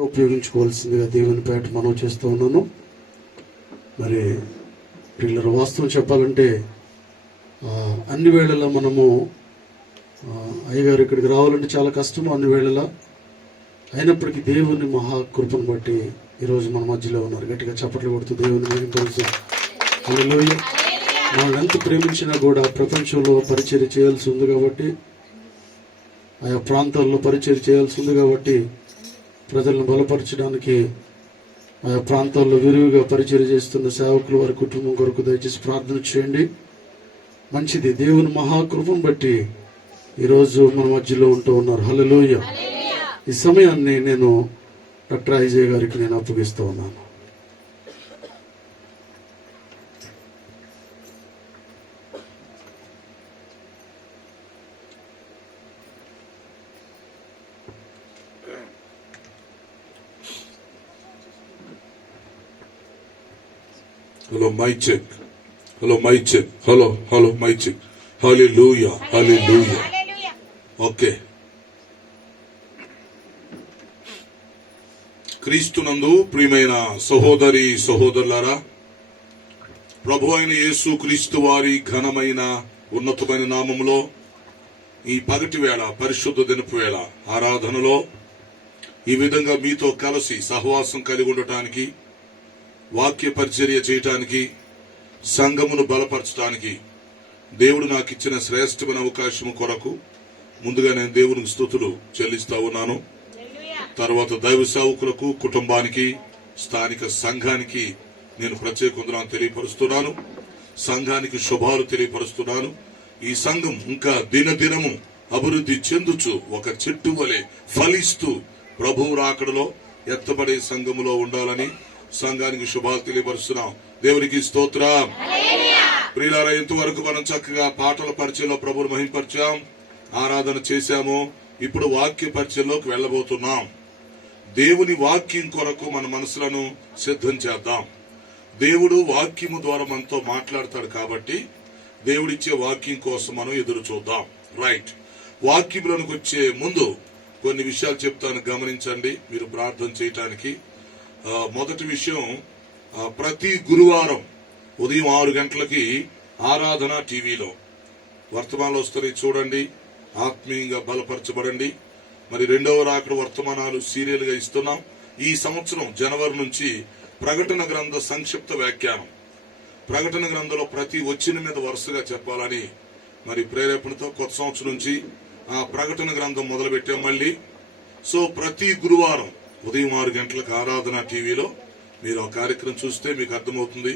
ఉపయోగించుకోవాల్సిందిగా దేవుని పేట మనం చేస్తూ ఉన్నాను. మరి పిల్లల వాస్తవం చెప్పాలంటే అన్ని వేళలా మనము అయ్యగారు ఇక్కడికి రావాలంటే చాలా కష్టము అన్ని వేళలా. అయినప్పటికీ దేవుని మహాకృపను బట్టి ఈరోజు మన మధ్యలో ఉన్నారు. గట్టిగా చప్పట్లు కొడుతూ దేవుని మహిమపరుస్తూ హల్లెలూయా. మనల్ని ఎంత ప్రేమించినా కూడా ప్రపంచంలో పరిచర్య చేయాల్సి ఉంది కాబట్టి, ఆయా ప్రాంతాల్లో పరిచర్య చేయాల్సి ఉంది కాబట్టి ప్రజలను బలపరచడానికి ఆయా ప్రాంతాల్లో విరివిగా పరిచర్య చేస్తున్న సేవకులు వారి కుటుంబం కొరకు దయచేసి ప్రార్థన చేయండి. మంచిది. దేవుని మహాకృపను బట్టి ఈరోజు మన మధ్యలో ఉంటూ ఉన్నారు. హల్లెలూయా. ఈ సమయాన్ని నేను డాక్టర్ ఐజయ్ గారికి నేను అప్పగిస్తూ ఉన్నాను. Hello, mic check. Hello, mic check. Hello, mic check. Hallelujah, hallelujah. Okay. క్రీస్తునందు ప్రియమైన సహోదరి సహోదరులారా, ప్రభు అయిన యేసు క్రీస్తు వారి ఘనమైన ఉన్నతమైన నామములో ఈ పగటి వేళ పరిశుద్ధ దినపు వేళ ఆరాధనలో ఈ విధంగా మీతో కలిసి సహవాసం కలిగి ఉండటానికి, వాక్య పరిచర్య చేయటానికి, సంఘమును బలపరచడానికి దేవుడు నాకు ఇచ్చిన శ్రేష్టమైన అవకాశం కొరకు ముందుగా నేను దేవునికి స్తుతులు చెల్లిస్తా ఉన్నాను. తర్వాత దైవ సేవకులకు, కుటుంబానికి, స్థానిక సంఘానికి నేను ప్రత్యేక వందనాలు తెలియపరుస్తున్నాను. సంఘానికి శుభాలు తెలియపరుస్తున్నాను. ఈ సంఘం ఇంకా దినదినము అభివృద్ధి చెందుచు ఒక చెట్టు వలె ఫలిస్తూ ప్రభువు రాకడలో ఎత్తబడే సంఘములో ఉండాలని సంఘానికి శుభాలు తెలియపరుస్తున్నాం. దేవునికి స్తోత్రం. ప్రియులారా, ఇంతవరకు మనం చక్కగా పాటల పరిచయంలో ప్రభువును మహింపరిచాం, ఆరాధన చేశాము. ఇప్పుడు వాక్య పరిచయంలోకి వెళ్లబోతున్నాం. దేవుని వాక్యం కొరకు మన మనసులను సిద్ధం చేద్దాం. దేవుడు వాక్యము ద్వారా మనతో మాట్లాడతాడు కాబట్టి దేవుడిచ్చే వాక్యం కోసం మనం ఎదురు చూద్దాం. రైట్. వాక్యంలోనికి వచ్చే ముందు కొన్ని విషయాలు చెప్తాను, గమనించండి మీరు ప్రార్థన చేయటానికి. మొదటి విషయం, ప్రతి గురువారం ఉదయం 6 గంటలకి ఆరాధన టీవీలో వర్తమానాలు వస్తున్నాయి, చూడండి. ఆత్మీయంగా బలపరచబడండి. మరి రెండవ రాకడ వర్తమానాలు సీరియల్ గా ఇస్తున్నాం. ఈ సంవత్సరం జనవరి నుంచి ప్రకటన గ్రంథ సంక్షిప్త వ్యాఖ్యానం, ప్రకటన గ్రంథంలో ప్రతి వచ్చిన మీద వరుసగా చెప్పాలని మరి ప్రేరేపణతో కొత్త సంవత్సరం నుంచి ఆ ప్రకటన గ్రంథం మొదలు పెట్టాం మళ్ళీ. సో ప్రతి గురువారం ఉదయం 6 గంటలకు ఆరాధన టీవీలో మీరు ఆ కార్యక్రమం చూస్తే మీకు అర్థమవుతుంది.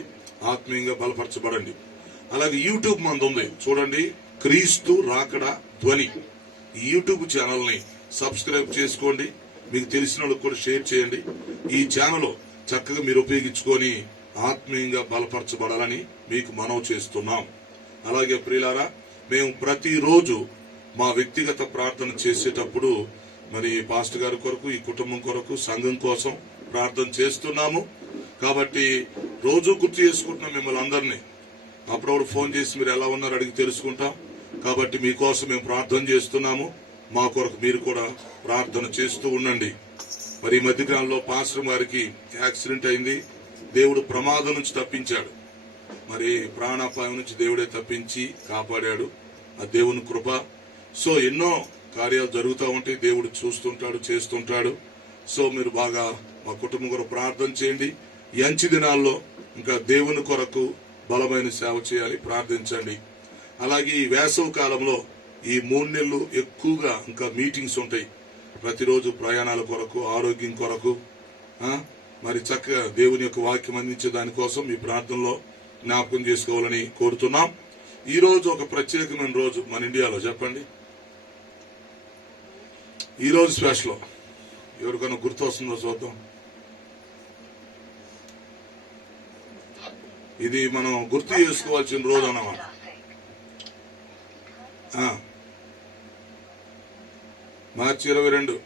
ఆత్మీయంగా బలపరచబడండి. అలాగే యూట్యూబ్ మంది ఉంది, చూడండి. క్రీస్తు రాకడ ధ్వని ఈ యూట్యూబ్ ఛానల్ ని సబ్స్క్రైబ్ చేసుకోండి. మీకు తెలిసిన వాళ్ళకి కూడా షేర్ చేయండి. ఈ ఛానల్ చక్కగా మీరు ఉపయోగించుకొని ఆత్మీయంగా బలపరచబడాలని మీకు మనవి చేస్తున్నాం. అలాగే ప్రియులారా, మేము ప్రతిరోజు మా వ్యక్తిగత ప్రార్థన చేసేటప్పుడు మరి పాస్టర్ గారి కొరకు, ఈ కుటుంబం కొరకు, సంఘం కోసం ప్రార్థన చేస్తున్నాము. కాబట్టి రోజు గుర్తు చేసుకుంటున్నాం మిమ్మల్ని అందరినీ. అప్పుడప్పుడు ఫోన్ చేసి మీరు ఎలా ఉన్నారు అడిగి తెలుసుకుంటాం. కాబట్టి మీకోసం మేము ప్రార్థన చేస్తున్నాము. మా కొరకు మీరు కూడా ప్రార్థన చేస్తూ ఉండండి. మరి ఈ మధ్యకాలంలో పాస్టర్ గారికి యాక్సిడెంట్ అయింది. దేవుడు ప్రమాదం నుంచి తప్పించాడు. మరి ప్రాణాపాయం నుంచి దేవుడే తప్పించి కాపాడాడు. ఆ దేవుని కృప. సో ఎన్నో కార్యాలు జరుగుతూ ఉంటాయి, దేవుడు చూస్తుంటాడు, చేస్తుంటాడు. సో మీరు బాగా మా కుటుంబం కొరకు ప్రార్థన చేయండి. ఈ అంచె దినాల్లో ఇంకా దేవుని కొరకు బలమైన సేవ చేయాలి, ప్రార్థించండి. అలాగే ఈ వేసవి కాలంలో ఈ 3 నెలలు ఎక్కువగా ఇంకా మీటింగ్స్ ఉంటాయి. ప్రతిరోజు ప్రయాణాల కొరకు, ఆరోగ్యం కొరకు, మరి చక్కగా దేవుని యొక్క వాక్యం అందించే దానికోసం మీ ప్రార్థనలో జ్ఞాపకం చేసుకోవాలని కోరుతున్నాం. ఈ రోజు ఒక ప్రత్యేకమైన రోజు మన ఇండియాలో. చెప్పండి, ఈ రోజు స్పెషల్ ఎవరికైనా గుర్తు వస్తుందో చూద్దాం. ఇది మనం గుర్తు చేసుకోవాల్సిన రోజు అన్నమాట. మార్చి 22.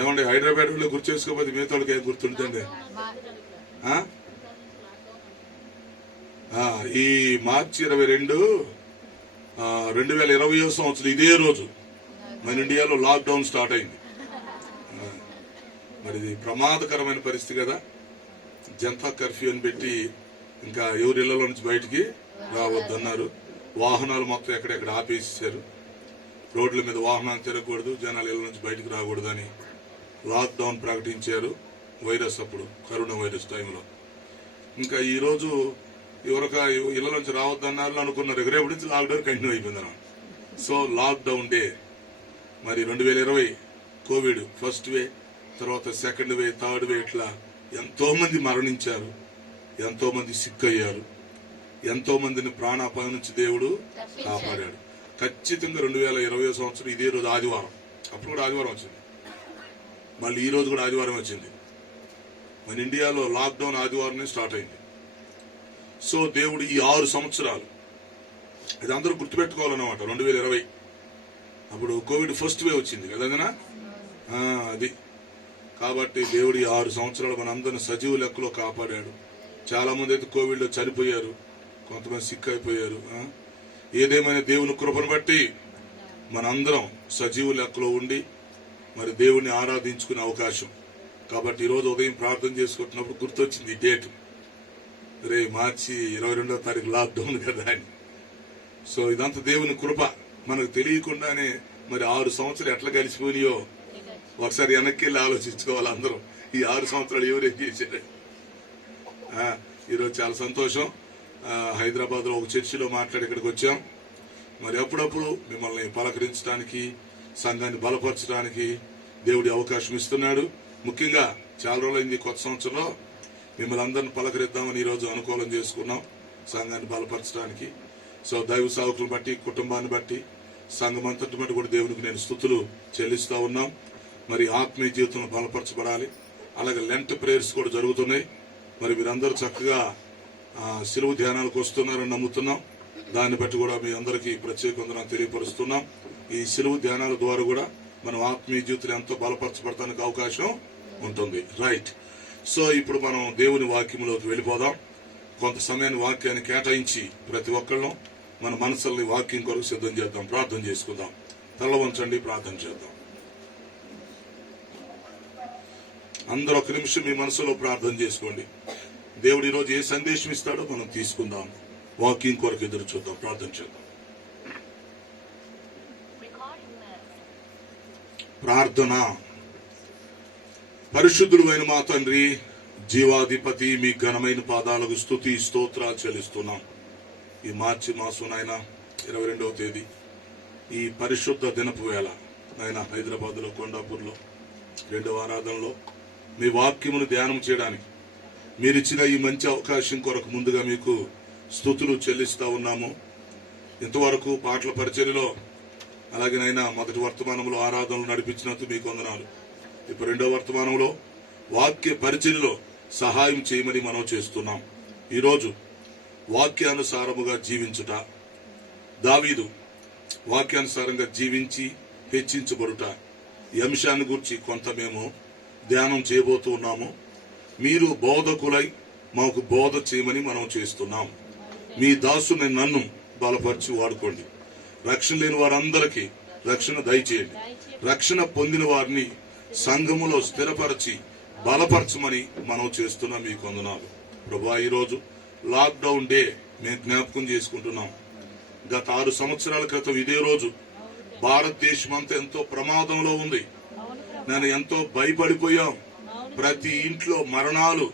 ఏమండి, హైదరాబాద్ వాళ్ళు గుర్తు చేసుకోకపోతే మిగతా వాళ్ళకి ఏం గుర్తుంటుంది? ఈ మార్చి 22 2020 సంవత్సరం ఇదే రోజు మన ఇండియాలో లాక్డౌన్ స్టార్ట్ అయింది. మరి ఇది ప్రమాదకరమైన పరిస్థితి కదా. జనతా కర్ఫ్యూ అని పెట్టి ఇంకా ఎవరి ఇళ్లలో నుంచి బయటికి రావద్దన్నారు. వాహనాలు మొత్తం ఎక్కడెక్కడ ఆపేసేశారు. రోడ్ల మీద వాహనాలు తిరగకూడదు, జనాలు ఇళ్ల నుంచి బయటకు రాకూడదని లాక్డౌన్ ప్రకటించారు. వైరస్ అప్పుడు కరోనా వైరస్ టైంలో. ఇంకా ఈ రోజు ఎవరొక ఇళ్ల నుంచి రావద్దన్నారు అనుకున్నారు. రేపటి నుంచి లాక్డౌన్ కంటిన్యూ అయిపోయింది. సో లాక్డౌన్ డే మరి 2020 కోవిడ్ ఫస్ట్ వే, తర్వాత సెకండ్ వే, థర్డ్ వే, ఇట్లా ఎంతో మంది మరణించారు, ఎంతో మంది సిక్ అయ్యారు, ఎంతో మందిని ప్రాణాపాయం నుంచి దేవుడు కాపాడాడు. ఖచ్చితంగా 2020 సంవత్సరం ఇదే రోజు ఆదివారం, అప్పుడు కూడా ఆదివారం వచ్చింది, మళ్ళీ ఈ రోజు కూడా ఆదివారం వచ్చింది. మన ఇండియాలో లాక్డౌన్ ఆదివారం స్టార్ట్ అయింది. సో దేవుడు ఈ 6 సంవత్సరాలు ఇది అందరూ గుర్తుపెట్టుకోవాలన్నమాట. 2020 అప్పుడు కోవిడ్ ఫస్ట్ వే వచ్చింది కదా, అది. కాబట్టి దేవుడు ఈ 6 సంవత్సరాలు మనందరిని సజీవ లెక్కలో కాపాడాడు. చాలా మంది అయితే కోవిడ్ లో చనిపోయారు, కొంతమంది సిక్ అయిపోయారు. ఏదేమైనా దేవుని కృపను బట్టి మనందరం సజీవ లెక్కలో ఉండి మరి దేవుణ్ణి ఆరాధించుకునే అవకాశం. కాబట్టి ఈరోజు ఉదయం ప్రార్థన చేసుకుంటున్నప్పుడు గుర్తొచ్చింది ఈ డేట్, రే మార్చి 22వ తారీఖు లాక్డౌన్ కదా అని. సో ఇదంతా దేవుని కృప. మనకు తెలియకుండానే మరి 6 సంవత్సరాలు ఎట్లా గడిచిపోయినాయో ఒకసారి వెనక్కి వెళ్ళి ఆలోచించుకోవాలి అందరం. ఈ 6 సంవత్సరాలు ఎవరేం చేశారు. ఈరోజు చాలా సంతోషం. హైదరాబాద్ లో ఒక చర్చిలో మాట్లాడి ఇక్కడికి వచ్చాం. మరి అప్పుడప్పుడు మిమ్మల్ని పలకరించడానికి, సంఘాన్ని బలపరచడానికి దేవుడి అవకాశం ఇస్తున్నాడు. ముఖ్యంగా చాలా రోజులైంది కొత్త సంవత్సరంలో మిమ్మల్ని అందరిని పలకరిద్దామని ఈరోజు అనుకూలం చేసుకున్నాం సంఘాన్ని బలపరచడానికి. సో దైవ సేవకులను బట్టి, కుటుంబాన్ని బట్టి, సంఘం అంతటి బట్టి కూడా దేవునికి నేను స్తుతులు చెల్లిస్తా ఉన్నాం. మరి ఆత్మీయ జీవితంలో బలపరచబడాలి. అలాగే లెంట్ ప్రేయర్స్ కూడా జరుగుతున్నాయి. మరి మీరందరూ చక్కగా శిలువ ధ్యానాలకు వస్తున్నారని నమ్ముతున్నాం. దాన్ని బట్టి కూడా మీ అందరికీ ప్రత్యేక వందనాలు తెలియపరుస్తున్నాం. ఈ శిలువ ధ్యానాల ద్వారా కూడా మనం ఆత్మీయ జీవితంలో ఎంతో బలపరచబడటానికి అవకాశం ఉంటుంది. రైట్. సో ఇప్పుడు మనం దేవుని వాక్యంలోకి వెళ్ళిపోదాం. కొంత సమయాన్ని వాక్యాన్ని కేటాయించి ప్రతి ఒక్కళ్ళం మన మనసుల్ని వాక్యం కొరకు సిద్ధం చేద్దాం. ప్రార్థన చేసుకుందాం. తల వంచండి, ప్రార్థన చేద్దాం. అందరూ ఒక నిమిషం మీ మనసులో ప్రార్థన చేసుకోండి. దేవుడు ఈరోజు ఏ సందేశం ఇస్తాడో మనం తీసుకుందాం. వాక్యం కొరకు ఎదురు చూద్దాం. ప్రార్థన చేద్దాం. ప్రార్థన. పరిశుద్ధుడు అయిన మా తండ్రి, జీవాధిపతి, మీ ఘనమైన పాదాలకు స్తుతి స్తోత్రాలు చెల్లిస్తున్నాం. ఈ మార్చి మాసం నాయన 22వ తేదీ ఈ పరిశుద్ధ దినపు వేళ నాయన హైదరాబాద్ లో కొండాపూర్లో 2వ ఆరాధనలో మీ వాక్యమును ధ్యానం చేయడానికి మీరిచ్చిన ఈ మంచి అవకాశం కొరకు ముందుగా మీకు స్తుతులు చెల్లిస్తా ఉన్నాము. ఇంతవరకు పాటల పరిచర్యలో అలాగే నైనా మొదటి వర్తమానంలో ఆరాధనలు నడిపించినందుకు మీకు వందనాలు. ఇప్పుడు 2వ వర్తమానంలో వాక్య పరిచర్యలో సహాయం చేయమని మనం చేస్తున్నాం. ఈరోజు వాక్యానుసారముగా జీవించుట, దావీదు వాక్యానుసారంగా జీవించి హెచ్చించబడుట, ఈ అంశాన్ని గురించి కొంత మేము ధ్యానం చేయబోతూ ఉన్నాము. మీరు బోధకులై మాకు బోధ చేయమని మనం చేస్తున్నాం. మీ దాసుని నన్ను బలపరిచి వాడుకోండి. రక్షణ లేని వారందరికీ రక్షణ దయచేయండి. రక్షణ పొందిన వారిని సంఘములో స్థిరపరిచి బలపరచమని మనం చేస్తున్నాం. మీకు వందనాలు ప్రభువా. ఈరోజు లాక్డౌన్ డే మేము జ్ఞాపకం చేసుకుంటున్నాం. గత 6 సంవత్సరాల క్రితం ఇదే రోజు భారతదేశం అంతా ఎంతో ప్రమాదంలో ఉంది. నేను ఎంతో భయపడిపోయాం. ప్రతి ఇంట్లో మరణాలు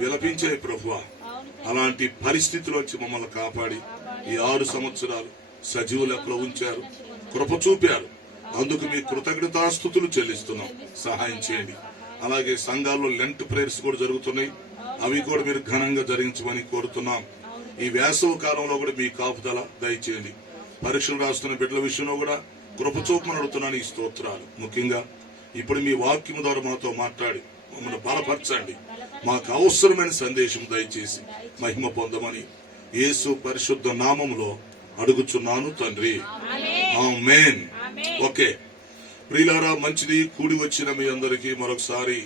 విలపించాయి ప్రభువా. అలాంటి పరిస్థితిలోంచి మమ్మల్ని కాపాడి ఈ 6 సంవత్సరాలు సజీవ లెక్కలో ఉంచారు, కృప చూపారు. అందుకు మీ కృతజ్ఞతాస్తుతులు చెల్లిస్తున్నాం. సహాయం చేయండి. అలాగే సంఘాల్లో లెంట్ ప్రేయర్స్ కూడా జరుగుతున్నాయి. అవి కూడా మీరు ఘనంగా జరిగించమని కోరుతున్నాం. ఈ వేసవ కాలంలో కూడా మీ కాపుదల దయచేయండి. పరీక్షలు రాస్తున్న బిడ్డల విషయంలో కూడా కృప చూపమని అడుగుతున్నాను. ఈ స్తోత్రాలు. ముఖ్యంగా ఇప్పుడు మీ వాక్యం ద్వారా మాతో మాట్లాడి మమ్మల్ని బలపరచండి. మాకు అవసరమైన సందేశం దయచేసి మహిమ పొందమని యేసు పరిశుద్ధ నామములో అడుగుచున్నాను తండ్రి. ఆమేన్. ఓకే ప్రియులారా, మంచిది. కూడి వచ్చిన మీ అందరికీ మరొకసారి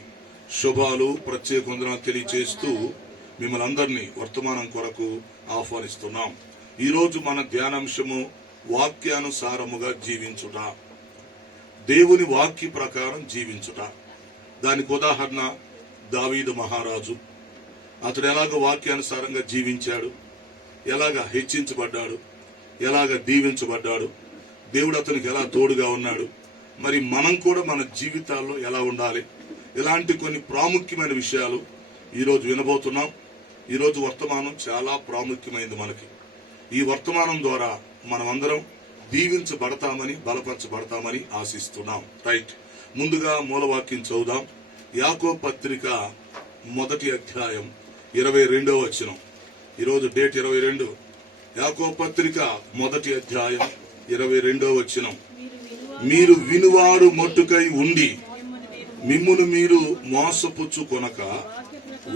శుభాలు, ప్రత్యేక వందనాలు తెలియజేస్తూ మిమ్మల్ని అందరినీ వర్తమానం కొరకు ఆహ్వానిస్తున్నాం. ఈరోజు మన ధ్యానాంశము వాక్యానుసారముగా జీవించుట. దేవుని వాక్య ప్రకారం జీవించుట. దానికి ఉదాహరణ దావీదు మహారాజు. అతడు ఎలాగ వాక్యానుసారంగా జీవించాడు, ఎలాగ హెచ్చించబడ్డాడు, ఎలాగ దీవించబడ్డాడు, దేవుడు అతనికి ఎలా తోడుగా ఉన్నాడు. మరి మనం కూడా మన జీవితాల్లో ఎలా ఉండాలి, ఇలాంటి కొన్ని ప్రాముఖ్యమైన విషయాలు ఈరోజు వినబోతున్నాం. ఈరోజు వర్తమానం చాలా ప్రాముఖ్యమైనది మనకి. ఈ వర్తమానం ద్వారా మనమందరం దీవించబడతామని, బలపరచబడతామని ఆశిస్తున్నాం. రైట్, ముందుగా మూలవాక్యం చదువుదాం. యాకోబు పత్రిక 1వ అధ్యాయం 22వ వచనం. ఈరోజు డేట్ 22. యాకోబు పత్రిక 1వ అధ్యాయం 22వ వచనం. మీరు వినువారు మొట్టుకై ఉండి మిమ్మును మీరు మోసపుచ్చుకొనక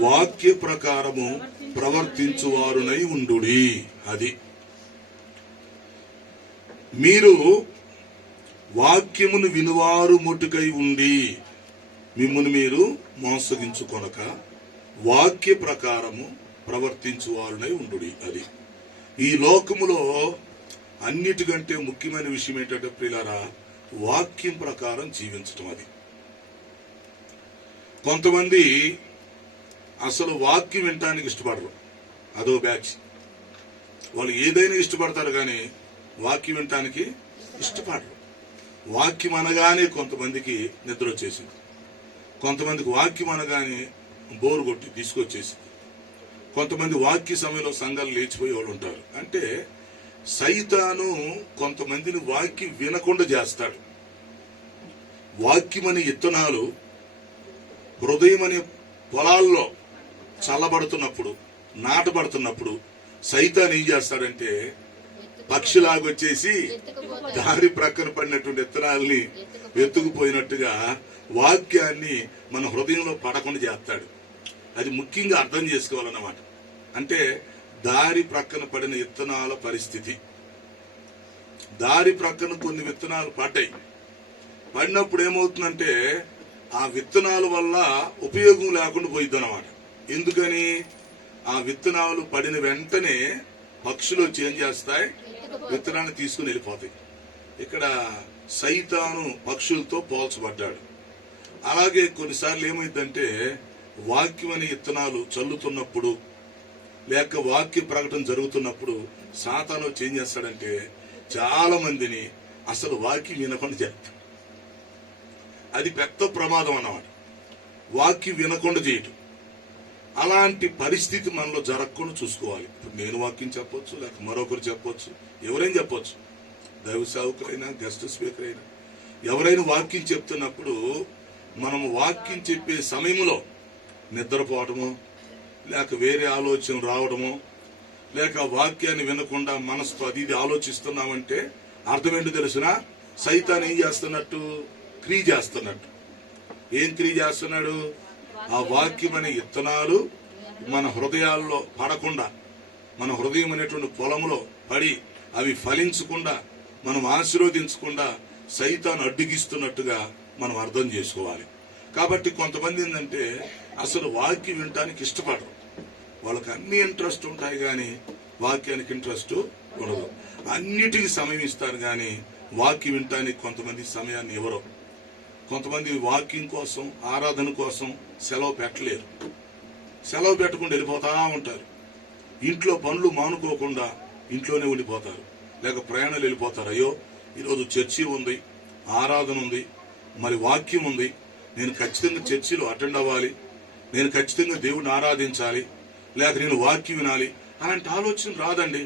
వాక్య ప్రకారము ప్రవర్తించువారునై ఉండుడి. అది మీరు వాక్యమును వినువారు మొట్టుకై ఉండి మిమ్మును మీరు మోసగించుకొనక వాక్య ప్రకారము ప్రవర్తించువారునై ఉండుడి. అది ఈ లోకములో అన్నిటికంటే ముఖ్యమైన విషయం ఏంటంటే ప్రియులారా, వాక్యం ప్రకారం జీవించటం. అది కొంతమంది అసలు వాక్యం వినటానికి ఇష్టపడరు, అదో బ్యాచ్. వాళ్ళు ఏదైనా ఇష్టపడతారు కానీ వాక్యం వినటానికి ఇష్టపడరు. వాక్యం అనగానే కొంతమందికి నిద్ర వచ్చేసింది, కొంతమందికి వాక్యం అనగానే బోరు కొట్టి తీసుకొచ్చేసింది, కొంతమంది వాక్య సమయంలో సంఘాలు లేచిపోయే వాళ్ళు ఉంటారు. అంటే సైతాను కొంతమందిని వాక్యం వినకుండా చేస్తాడు. వాక్యం అనే ఇత్తనాలు హృదయం అనే పొలాల్లో చల్లబడుతున్నప్పుడు, నాటబడుతున్నప్పుడు సైతాన్ ఏం చేస్తాడంటే పక్షిలాగొచ్చేసి దారి ప్రక్కన పడినటువంటి విత్తనాలని ఎత్తుకుపోయినట్టుగా వాక్యాన్ని మన హృదయంలో పడకుండా చేస్తాడు. అది ముఖ్యంగా అర్థం చేసుకోవాలన్నమాట. అంటే దారి ప్రక్కన పడిన విత్తనాల పరిస్థితి. దారి ప్రక్కన కొన్ని విత్తనాలు పడ్డాయి. పడినప్పుడు ఏమవుతుందంటే ఆ విత్తనాల వల్ల ఉపయోగం లేకుండా పోయిద్ది అన్నమాట. ఎందుకని? ఆ విత్తనాలు పడిన వెంటనే పక్షులు వచ్చి ఏం చేస్తాయి? విత్తనాన్ని తీసుకుని వెళ్ళిపోతాయి. ఇక్కడ సైతాను పక్షులతో పోల్చబడ్డాడు. అలాగే కొన్నిసార్లు ఏమైందంటే వాక్యం అనే విత్తనాలు చల్లుతున్నప్పుడు లేక వాక్య ప్రకటన జరుగుతున్నప్పుడు సాతాను వచ్చి ఏం చేస్తాడంటే చాలా మందిని అసలు వాక్యం వినకుండా చేస్తాడు. అది పెద్ద ప్రమాదం అన్నమాట, వాక్యం వినకుండా చేయటం. అలాంటి పరిస్థితి మనలో జరగకుండా చూసుకోవాలి. ఇప్పుడు నేను వాక్యం చెప్పొచ్చు, లేక మరొకరు చెప్పొచ్చు, ఎవరైనా చెప్పొచ్చు, దైవ సేవకులైనా గెస్ట్ స్పీకర్ అయినా ఎవరైనా వాక్యం చెప్తున్నప్పుడు మనము వాక్యం చెప్పే సమయంలో నిద్రపోవటమో లేక వేరే ఆలోచన రావడమో లేక వాక్యాన్ని వినకుండా మనసుతో అది ఇది ఆలోచిస్తున్నామంటే అర్థం ఏంటో తెలిసిన? సైతాన్ ఏం చేస్తున్నట్టు? క్రియ చేస్తున్నట్టు. ఏం క్రియ చేస్తున్నాడు? ఆ వాక్యం అనే విత్తనాలు మన హృదయాల్లో పడకుండా, మన హృదయం అనేటువంటి పొలంలో పడి అవి ఫలించకుండా, మనం ఆశీర్వదించకుండా సైతాన్ అడ్డుగిస్తున్నట్టుగా మనం అర్థం చేసుకోవాలి. కాబట్టి కొంతమంది ఏంటంటే అసలు వాక్యం వినటానికి ఇష్టపడరు. వాళ్ళకి అన్ని ఇంట్రెస్ట్ ఉంటాయి కానీ వాక్యానికి ఇంట్రెస్ట్ ఉండదు. అన్నిటికీ సమయం ఇస్తారు కానీ వాక్యం వినటానికి కొంతమంది సమయాన్ని ఇవ్వరు. కొంతమంది వాక్యం కోసం, ఆరాధన కోసం సెలవు పెట్టలేరు. సెలవు పెట్టకుండా వెళ్ళిపోతా ఉంటారు. ఇంట్లో పనులు మానుకోకుండా ఇంట్లోనే ఉండిపోతారు, లేక ప్రయాణాలు వెళ్ళిపోతారు. అయ్యో ఈరోజు చర్చి ఉంది, ఆరాధన ఉంది, మరి వాక్యం ఉంది, నేను ఖచ్చితంగా చర్చిలో అటెండ్ అవ్వాలి, నేను ఖచ్చితంగా దేవుడిని ఆరాధించాలి, లేక నేను వాక్యం వినాలి. అలాంటి ఆలోచన రాదండి.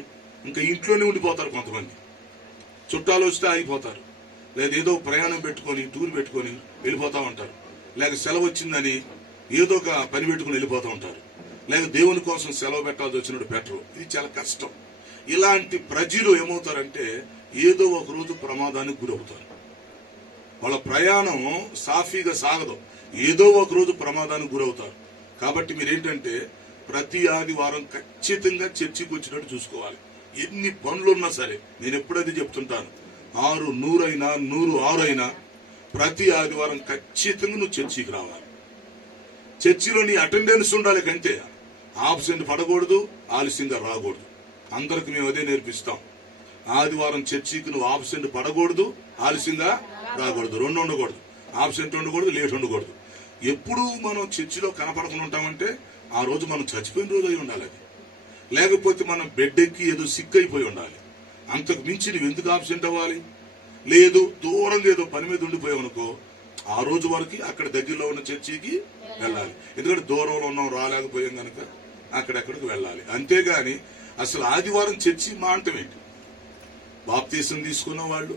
ఇంకా ఇంట్లోనే ఉండిపోతారు. కొంతమంది చుట్టాలు వస్తే ఆగిపోతారు, లేదా ఏదో ప్రయాణం పెట్టుకొని టూర్ పెట్టుకొని వెళ్ళిపోతా ఉంటారు, లేక సెలవు వచ్చిందని ఏదో ఒక పని పెట్టుకుని వెళ్ళిపోతూ ఉంటారు, లేక దేవుని కోసం సెలవు పెట్టాల్సి వచ్చినట్టు పెట్టరు. ఇది చాలా కష్టం. ఇలాంటి ప్రజలు ఏమవుతారంటే ఏదో ఒక రోజు ప్రమాదానికి గురవుతారు. వాళ్ళ ప్రయాణం సాఫీగా సాగదు, ఏదో ఒక రోజు ప్రమాదానికి గురవుతారు. కాబట్టి మీరేంటంటే ప్రతి ఆదివారం ఖచ్చితంగా చర్చికి వచ్చినట్టు చూసుకోవాలి. ఎన్ని పనులున్నా సరే, నేను ఎప్పుడైతే చెప్తుంటాను, 6, 100 అయినా 106 అయినా ప్రతి ఆదివారం ఖచ్చితంగా నువ్వు చర్చికి రావాలి. చర్చిలో నీ అటెండెన్స్ ఉండాలి. కంటే ఆబ్సెంట్ పడకూడదు, ఆలస్యంగా రాకూడదు. అందరికి మేము అదే నేర్పిస్తాం. ఆదివారం చర్చికి నువ్వు ఆబ్సెంట్ పడకూడదు, ఆలస్యంగా రాకూడదు, రెండు ఉండకూడదు, ఆబ్సెంట్ ఉండకూడదు, లేట్ ఉండకూడదు. ఎప్పుడు మనం చర్చిలో కనపడకుండా ఉంటామంటే ఆ రోజు మనం చచ్చిపోయిన రోజు అయి ఉండాలి. అది లేకపోతే మనం బెడ్ ఎక్కి ఏదో సిక్ అయిపోయి ఉండాలి. అంతకు మించి నువ్వు ఎందుకు ఆబ్సెంట్ అవ్వాలి? లేదు దూరంగా ఏదో పని మీద ఉండిపోయావు అనుకో, ఆ రోజు వరకు అక్కడ దగ్గరలో ఉన్న చర్చికి వెళ్ళాలి. ఎందుకంటే దూరంలో ఉన్నాం, రాలేకపోయాం కనుక అక్కడెక్కడికి వెళ్ళాలి. అంతేగాని అసలు ఆదివారం చర్చి మానటం ఏంటి? బాప్తీసం తీసుకున్న వాళ్ళు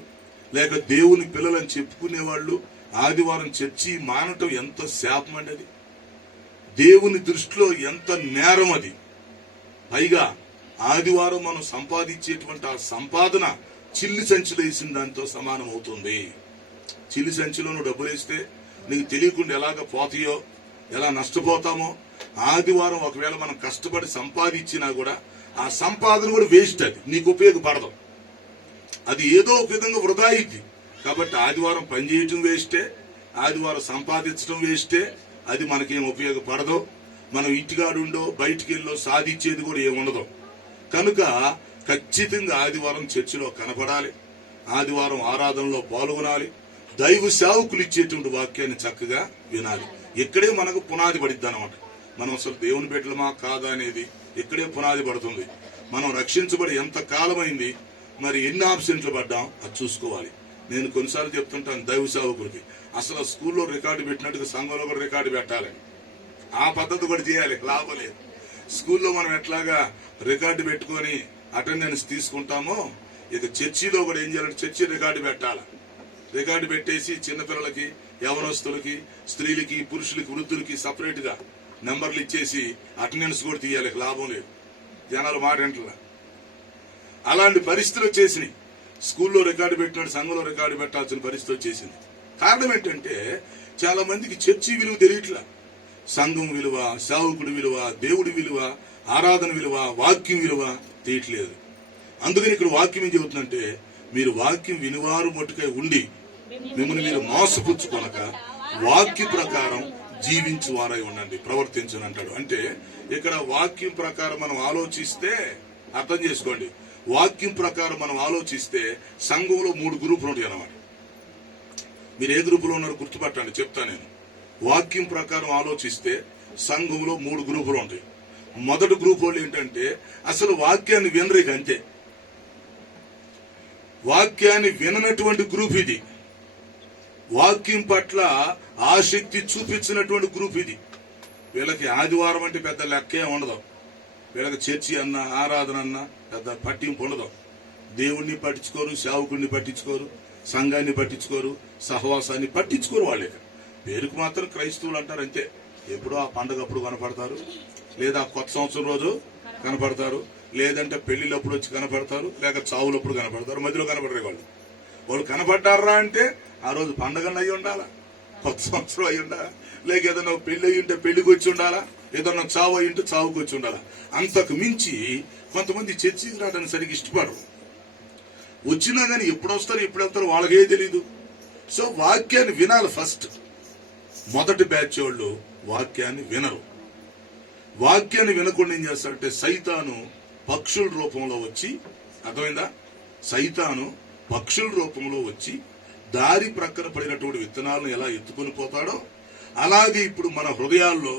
లేక దేవుని పిల్లలని చెప్పుకునే వాళ్ళు ఆదివారం చర్చి మానటం ఎంత శాపం అండి. అది దేవుని దృష్టిలో ఎంత నేరం. అది పైగా ఆదివారం మనం సంపాదించేటువంటి ఆ సంపాదన చిల్లి సంచిలో వేసిన దాంతో సమానం అవుతుంది. చిల్లి సంచిలో నువ్వు డబ్బులు వేస్తే నీకు తెలియకుండా ఎలాగ పోతాయో, ఎలా నష్టపోతామో, ఆదివారం ఒకవేళ మనం కష్టపడి సంపాదించినా కూడా ఆ సంపాదన కూడా వేస్ట్. అది నీకు ఉపయోగపడదు. అది ఏదో ఒక విధంగా వృధా అయింది. కాబట్టి ఆదివారం పనిచేయటం వేస్టే, ఆదివారం సంపాదించడం వేస్టే. అది మనకేం ఉపయోగపడదు. మనం ఇంటికాడుండో బయటికి వెళ్ళో సాధించేది కూడా ఏముండదు. కనుక ఖచ్చితంగా ఆదివారం చర్చిలో కనపడాలి, ఆదివారం ఆరాధనలో పాల్గొనాలి, దైవ సేవకులు ఇచ్చేటువంటి వాక్యాన్ని చక్కగా వినాలి. ఇక్కడే మనకు పునాది పడిద్ది అనమాట. మనం అసలు దేవుని బిడ్డలమా కాదా అనేది ఇక్కడే పునాది పడుతుంది. మనం రక్షించబడి ఎంత కాలమైంది, మరి ఎన్ని ఆబ్సెంట్లు పడ్డాం అది చూసుకోవాలి. నేను కొన్నిసార్లు చెప్తుంటాను దైవ సేవకులకి, అసలు స్కూల్లో రికార్డు పెట్టినట్టుగా సంఘంలో కూడా రికార్డు పెట్టాలి. ఆ పద్ధతి కూడా చేయాలి, లాభం లేదు. స్కూల్లో మనం ఎట్లాగా రికార్డు పెట్టుకొని అటెండెన్స్ తీసుకుంటామో, ఇక చర్చిలో కూడా ఏం చేయాలంటే చర్చి రికార్డు పెట్టాలి. రికార్డు పెట్టేసి చిన్నపిల్లలకి, యవనస్తులకి, స్త్రీలకి, పురుషులకి, వృద్ధులకి సపరేట్ గా నెంబర్లు ఇచ్చేసి అటెండెన్స్ కూడా తీయాలి. లాభం లేదు, జనాలు మాటంటలా. అలాంటి పరిస్థితులు వచ్చేసినాయి. స్కూల్లో రికార్డు పెట్టినట్టు సంఘంలో రికార్డు పెట్టాల్సిన పరిస్థితి వచ్చేసింది. కారణం ఏంటంటే చాలా మందికి చర్చి విలువ తెలియట్లా. సంఘం విలువ, సేవకుడి విలువ, దేవుడి విలువ, ఆరాధన విలువ, వాక్యం విలువ తెలియట్లేదు. అందుకని ఇక్కడ వాక్యం ఏం చెబుతుందంటే, మీరు వాక్యం వినివారు మట్టుకై ఉండి మిమ్మల్ని మీరు మోసపుచ్చుకొనక వాక్య ప్రకారం జీవించు వారై ఉండండి, ప్రవర్తించని అంటాడు. అంటే ఇక్కడ వాక్యం ప్రకారం మనం ఆలోచిస్తే, అర్థం చేసుకోండి, వాక్యం ప్రకారం మనం ఆలోచిస్తే సంఘంలో 3 గ్రూపులు ఉంటాయి అన్నమాట. మీరు ఏ గ్రూపులో ఉన్నారో గుర్తుపట్టండి, చెప్తా నేను. వాక్యం ప్రకారం ఆలోచిస్తే సంఘంలో 3 గ్రూపులు ఉంటాయి. మొదటి గ్రూప్ వాళ్ళు ఏంటంటే అసలు వాక్యాన్ని వినరు. అంతే, వాక్యాన్ని విననటువంటి గ్రూప్ ఇది. వాక్యం పట్ల ఆసక్తి చూపించినటువంటి గ్రూప్ ఇది. వీళ్ళకి ఆదివారం అంటే పెద్ద లెక్కే ఉండదు. వీళ్ళకి చర్చి అన్న, ఆరాధన అన్న పెద్ద పట్టింపు ఉండదు. దేవుణ్ణి పట్టించుకోరు, సేవకుడిని పట్టించుకోరు, సంఘాన్ని పట్టించుకోరు, సహవాసాన్ని పట్టించుకోరు. వాళ్ళే పేరుకు మాత్రం క్రైస్తవులు అంటారు అంతే. ఎప్పుడో ఆ పండుగ అప్పుడు కనపడతారు, లేదా కొత్త సంవత్సరం రోజు కనపడతారు, లేదంటే పెళ్లిళ్ళప్పుడు వచ్చి కనపడతారు, లేక చావులప్పుడు కనపడతారు. మధ్యలో కనపడరు వాళ్ళు. వాళ్ళు కనపడ్డారా అంటే ఆ రోజు పండుగ అయి ఉండాలా, కొత్త సంవత్సరం అయి ఉండాలా, లేక ఏదైనా పెళ్లి అయి ఉంటే పెళ్లికి వచ్చి ఉండాలా, ఏదన్నా చావు అయి ఉంటే చావుకి వచ్చి ఉండాలా. అంతకు మించి కొంతమంది చర్చికి రావడానికి సరిగ్గా ఇష్టపడరు. వచ్చినా గానీ ఎప్పుడు వస్తారు ఎప్పుడు వెళ్తారు వాళ్ళకే తెలీదు. సో వాక్యాన్ని వినాలి ఫస్ట్. మొదటి బ్యాచ్ వాళ్ళు వాక్యాన్ని వినరు. వాక్యాన్ని వినకుండా ఏం చేస్తారంటే సైతాను పక్షుల రూపంలో వచ్చి, అర్థమైందా, సైతాను పక్షుల రూపంలో వచ్చి దారి ప్రక్కన పడినటువంటి విత్తనాలను ఎలా ఎత్తుకొని పోతాడో అలాగే ఇప్పుడు మన హృదయాల్లో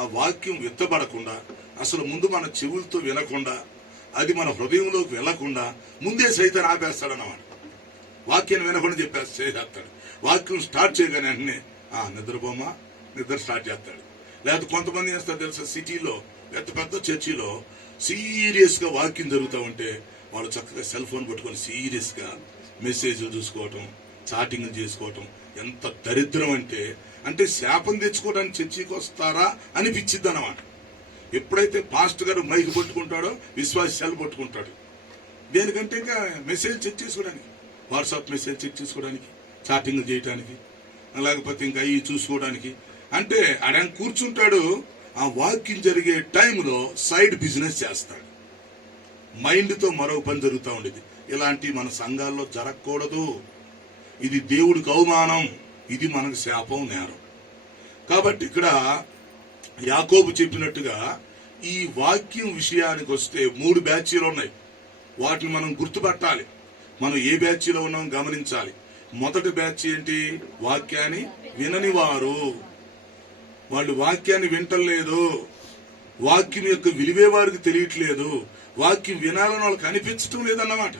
ఆ వాక్యం విత్తబడకుండా, అసలు ముందు మన చెవులతో వినకుండా, అది మన హృదయంలోకి వెళ్లకుండా ముందే సైతాన్ని ఆపేస్తాడన్నమాట. వాక్యాన్ని వినకుండా చేస్తాడు. వాక్యం స్టార్ట్ చేయగానే వెంటనే నిద్రపోమా, నిద్ర స్టార్ట్ చేస్తాడు. లేకపోతే కొంతమంది చేస్తారు తెలుసా, సిటీలో పెద్ద పెద్ద చర్చిలో సీరియస్ గా వాక్యం జరుగుతూ ఉంటే వాళ్ళు చక్కగా సెల్ ఫోన్ పట్టుకొని సీరియస్ గా మెసేజ్ చూసుకోవటం, చాటింగ్ చేసుకోవటం. ఎంత దరిద్రం అంటే, అంటే శాపం తెచ్చుకోవడానికి చర్చికి వస్తారా అనిపించిద్ది అన్నమాట. ఎప్పుడైతే పాస్టర్ గారు మైక్ పట్టుకుంటాడో విశ్వాసాలు పట్టుకుంటాడు. దేనికంటే ఇంకా మెసేజ్ చెక్ చేసుకోవడానికి, వాట్సాప్ మెసేజ్ చెక్ చేసుకోవడానికి, చాటింగ్ చేయడానికి, లేకపోతే ఇంకా అవి చూసుకోవడానికి. అంటే ఆయన కూర్చుంటాడు, ఆ వాక్యం జరిగే టైంలో సైడ్ బిజినెస్ చేస్తాడు. మైండ్తో మరో పని జరుగుతూ ఉండేది. ఇలాంటివి మన సంఘాల్లో జరగకూడదు. ఇది దేవుడికి అవమానం, ఇది మనకు శాపం, నేరం. కాబట్టి ఇక్కడ యాకోబు చెప్పినట్టుగా ఈ వాక్యం విషయానికి వస్తే 3 బ్యాచీలు ఉన్నాయి. వాటిని మనం గుర్తుపట్టాలి. మనం ఏ బ్యాచీలో ఉన్నాం గమనించాలి. మొదటి బ్యాచ్ ఏంటి? వాక్యాన్ని వినని వారు. వాళ్ళు వాక్యాన్ని వింటలేదు, వాక్యం యొక్క విలువే వారికి తెలియట్లేదు, వాక్యం వినాలని వాళ్ళకి అనిపించటం లేదన్నమాట.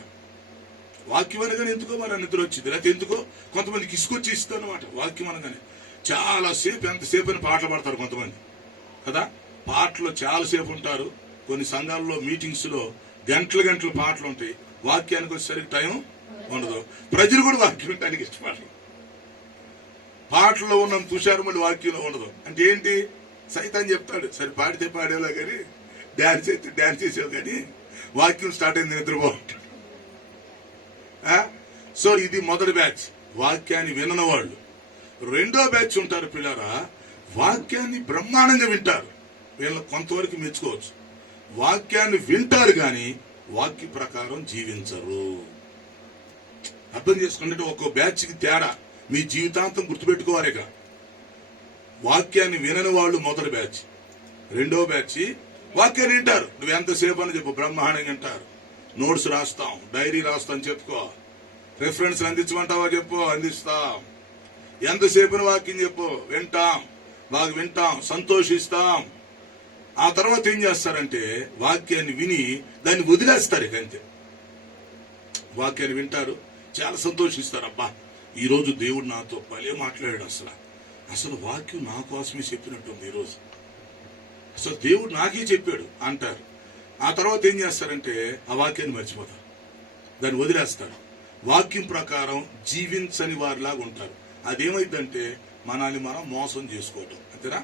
వాక్యం అనగానే ఎందుకో మరి నిద్ర వచ్చింది, లేకపోతే ఎందుకో కొంతమందికి ఇసుకొచ్చి ఇస్తుంది అనమాట. వాక్యం అనగానే చాలాసేపు, ఎంతసేపు అని పాటలు పాడతారు కొంతమంది కదా. పాటలు చాలాసేపు ఉంటారు. కొన్ని సంఘాల్లో మీటింగ్స్ లో గంటలు గంటలు పాటలు ఉంటాయి. వాక్యానికి వచ్చేసరికి టైం ఉండదు. ప్రజలు కూడా వాక్యం వినడానికి ఇష్టపడరు. పాటల్లో ఉన్న తుషారు మళ్ళీ వాక్యంలో ఉండదు. అంటే ఏంటి? సైతాన్ చెప్తాడు, సరే పాడితే పాడేలా కానీ, డాన్స్ అయితే డాన్స్ చేసేవు కానీ, వాక్యం స్టార్ట్ అయింది నిద్రపోతాడు. సో ఇది మొదటి బ్యాచ్, వాక్యాన్ని వినని వాళ్ళు. రెండో బ్యాచ్ ఉంటారు పిల్లరా, వాక్యాన్ని బ్రహ్మాండంగా వింటారు. వీళ్ళని కొంతవరకు మెచ్చుకోవచ్చు. వాక్యాన్ని వింటారు కానీ వాక్య ప్రకారం జీవించరు. అర్థం చేసుకుంటే ఒక్కో బ్యాచ్కి తేడా మీ జీవితాంతం గుర్తుపెట్టుకోవాలిగా. వాక్యాన్ని వినని వాళ్ళు మొదటి బ్యాచ్. రెండో బ్యాచ్ వాక్యాన్ని వింటారు. నువ్వు ఎంతసేపు అని చెప్పు, బ్రహ్మాండంగా వింటారు. నోట్స్ రాస్తాం, డైరీ రాస్తాం, చెప్పుకో. రెఫరెన్స్ అందించమంటావా చెప్పు, అందిస్తాం. ఎంతసేపు వాక్యం చెప్పు, వింటాం, బాగా వింటాం, సంతోషిస్తాం. ఆ తర్వాత ఏం చేస్తారంటే వాక్యాన్ని విని దాన్ని వదిలేస్తారు. ఇక అంతే. వాక్యాన్ని వింటారు, చాలా సంతోషిస్తారు. అబ్బా, ఈ రోజు దేవుడు నాతో భలే మాట్లాడాడు, అసలు వాక్యం నా కోసమే చెప్పినట్టుంది ఈరోజు, అసలు దేవుడు నాకే చెప్పాడు అంటారు. ఆ తర్వాత ఏం చేస్తారంటే ఆ వాక్యాన్ని మర్చిపోతారు, దాన్ని వదిలేస్తారు. వాక్యం ప్రకారం జీవించని వారిలాగా ఉంటారు. అదేమైందంటే మనల్ని మనం మోసం చేసుకోవటం, అంతేనా?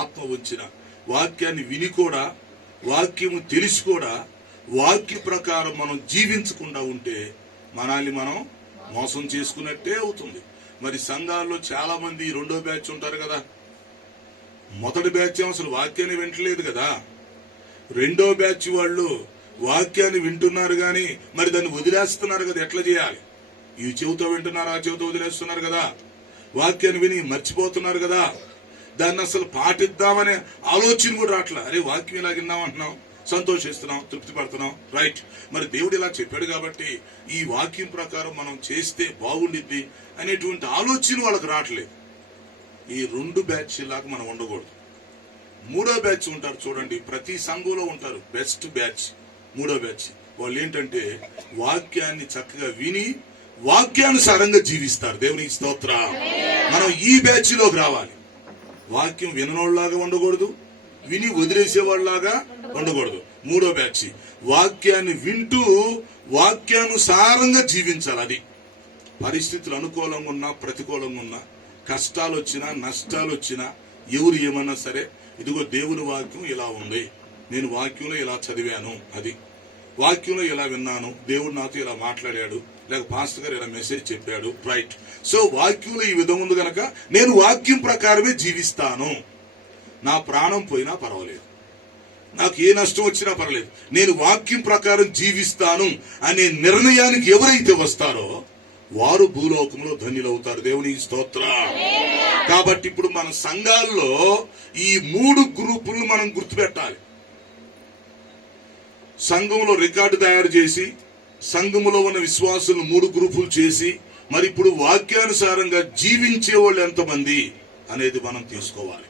ఆత్మ వచ్చిన వాక్యాన్ని విని కూడా, వాక్యము తెలిసి కూడా వాక్య ప్రకారం మనం జీవించకుండా ఉంటే మనల్ని మనం మోసం చేసుకున్నట్టే అవుతుంది. మరి సంఘాల్లో చాలా మంది రెండో బ్యాచ్ ఉంటారు కదా. మొదటి బ్యాచ్ అసలు వాక్యాన్ని వింటలేదు కదా. రెండో బ్యాచ్ వాళ్ళు వాక్యాన్ని వింటున్నారు గాని మరి దాన్ని వదిలేస్తున్నారు కదా. ఎట్లా చేయాలి? ఈ చెవితో వింటున్నారు, ఆ చెవితో వదిలేస్తున్నారు కదా. వాక్యాన్ని విని మర్చిపోతున్నారు కదా. దాన్ని అసలు పాటిద్దామనే ఆలోచన కూడా రావట్లా. అరే వాక్యం ఇలా విన్నామంటున్నాం, సంతోషిస్తున్నాం, తృప్తి పడుతున్నాం, రైట్. మరి దేవుడు ఇలా చెప్పాడు కాబట్టి ఈ వాక్యం ప్రకారం మనం చేస్తే బాగుండిద్ది అనేటువంటి ఆలోచన వాళ్ళకి రావట్లేదు. ఈ రెండు బ్యాచ్ లాగా మనం ఉండకూడదు. మూడో బ్యాచ్ ఉంటారు చూడండి, ప్రతి సంఘంలో ఉంటారు. బెస్ట్ బ్యాచ్ మూడో బ్యాచ్. వాళ్ళు ఏంటంటే వాక్యాన్ని చక్కగా విని వాక్యానుసారంగా జీవిస్తారు. దేవునికి స్తోత్రం. మనం ఈ బ్యాచ్ లోకి రావాలి. వాక్యం విననోళ్ళలాగా ఉండకూడదు, విని వదిలేసేవాళ్ళలాగా ఉండకూడదు. మూడో బ్యాచ్ వాక్యాన్ని వింటూ వాక్యానుసారంగా జీవించాలి. అది పరిస్థితులు అనుకూలంగా ఉన్నా ప్రతికూలంగా ఉన్నా, కష్టాలు వచ్చినా నష్టాలు వచ్చినా, ఎవరు ఏమన్నా సరే, ఇదిగో దేవుని వాక్యం ఇలా ఉంది, నేను వాక్యంలో ఇలా చదివాను, అది వాక్యంలో ఇలా విన్నాను, దేవుడు నాతో ఇలా మాట్లాడాడు, లేక పాస్టర్ గారు ఇలా మెసేజ్ చెప్పాడు, రైట్. సో వాక్యంలో ఈ విధం ఉంది గనక నేను వాక్యం ప్రకారమే జీవిస్తాను. నా ప్రాణం పోయినా పర్వాలేదు, నాకు ఏ నష్టం వచ్చినా పర్వాలేదు, నేను వాక్యం ప్రకారం జీవిస్తాను అనే నిర్ణయానికి ఎవరైతే వస్తారో వారు భూలోకంలో ధన్యులవుతారు. దేవునికి స్తోత్రం. కాబట్టి ఇప్పుడు మన సంఘాల్లో ఈ మూడు గ్రూపులను మనం గుర్తుపెట్టాలి. సంఘంలో రికార్డు తయారు చేసి సంఘములో ఉన్న విశ్వాసులను మూడు గ్రూపులు చేసి మరి ఇప్పుడు వాక్యానుసారంగా జీవించే వాళ్ళు ఎంతమంది అనేది మనం తీసుకోవాలి.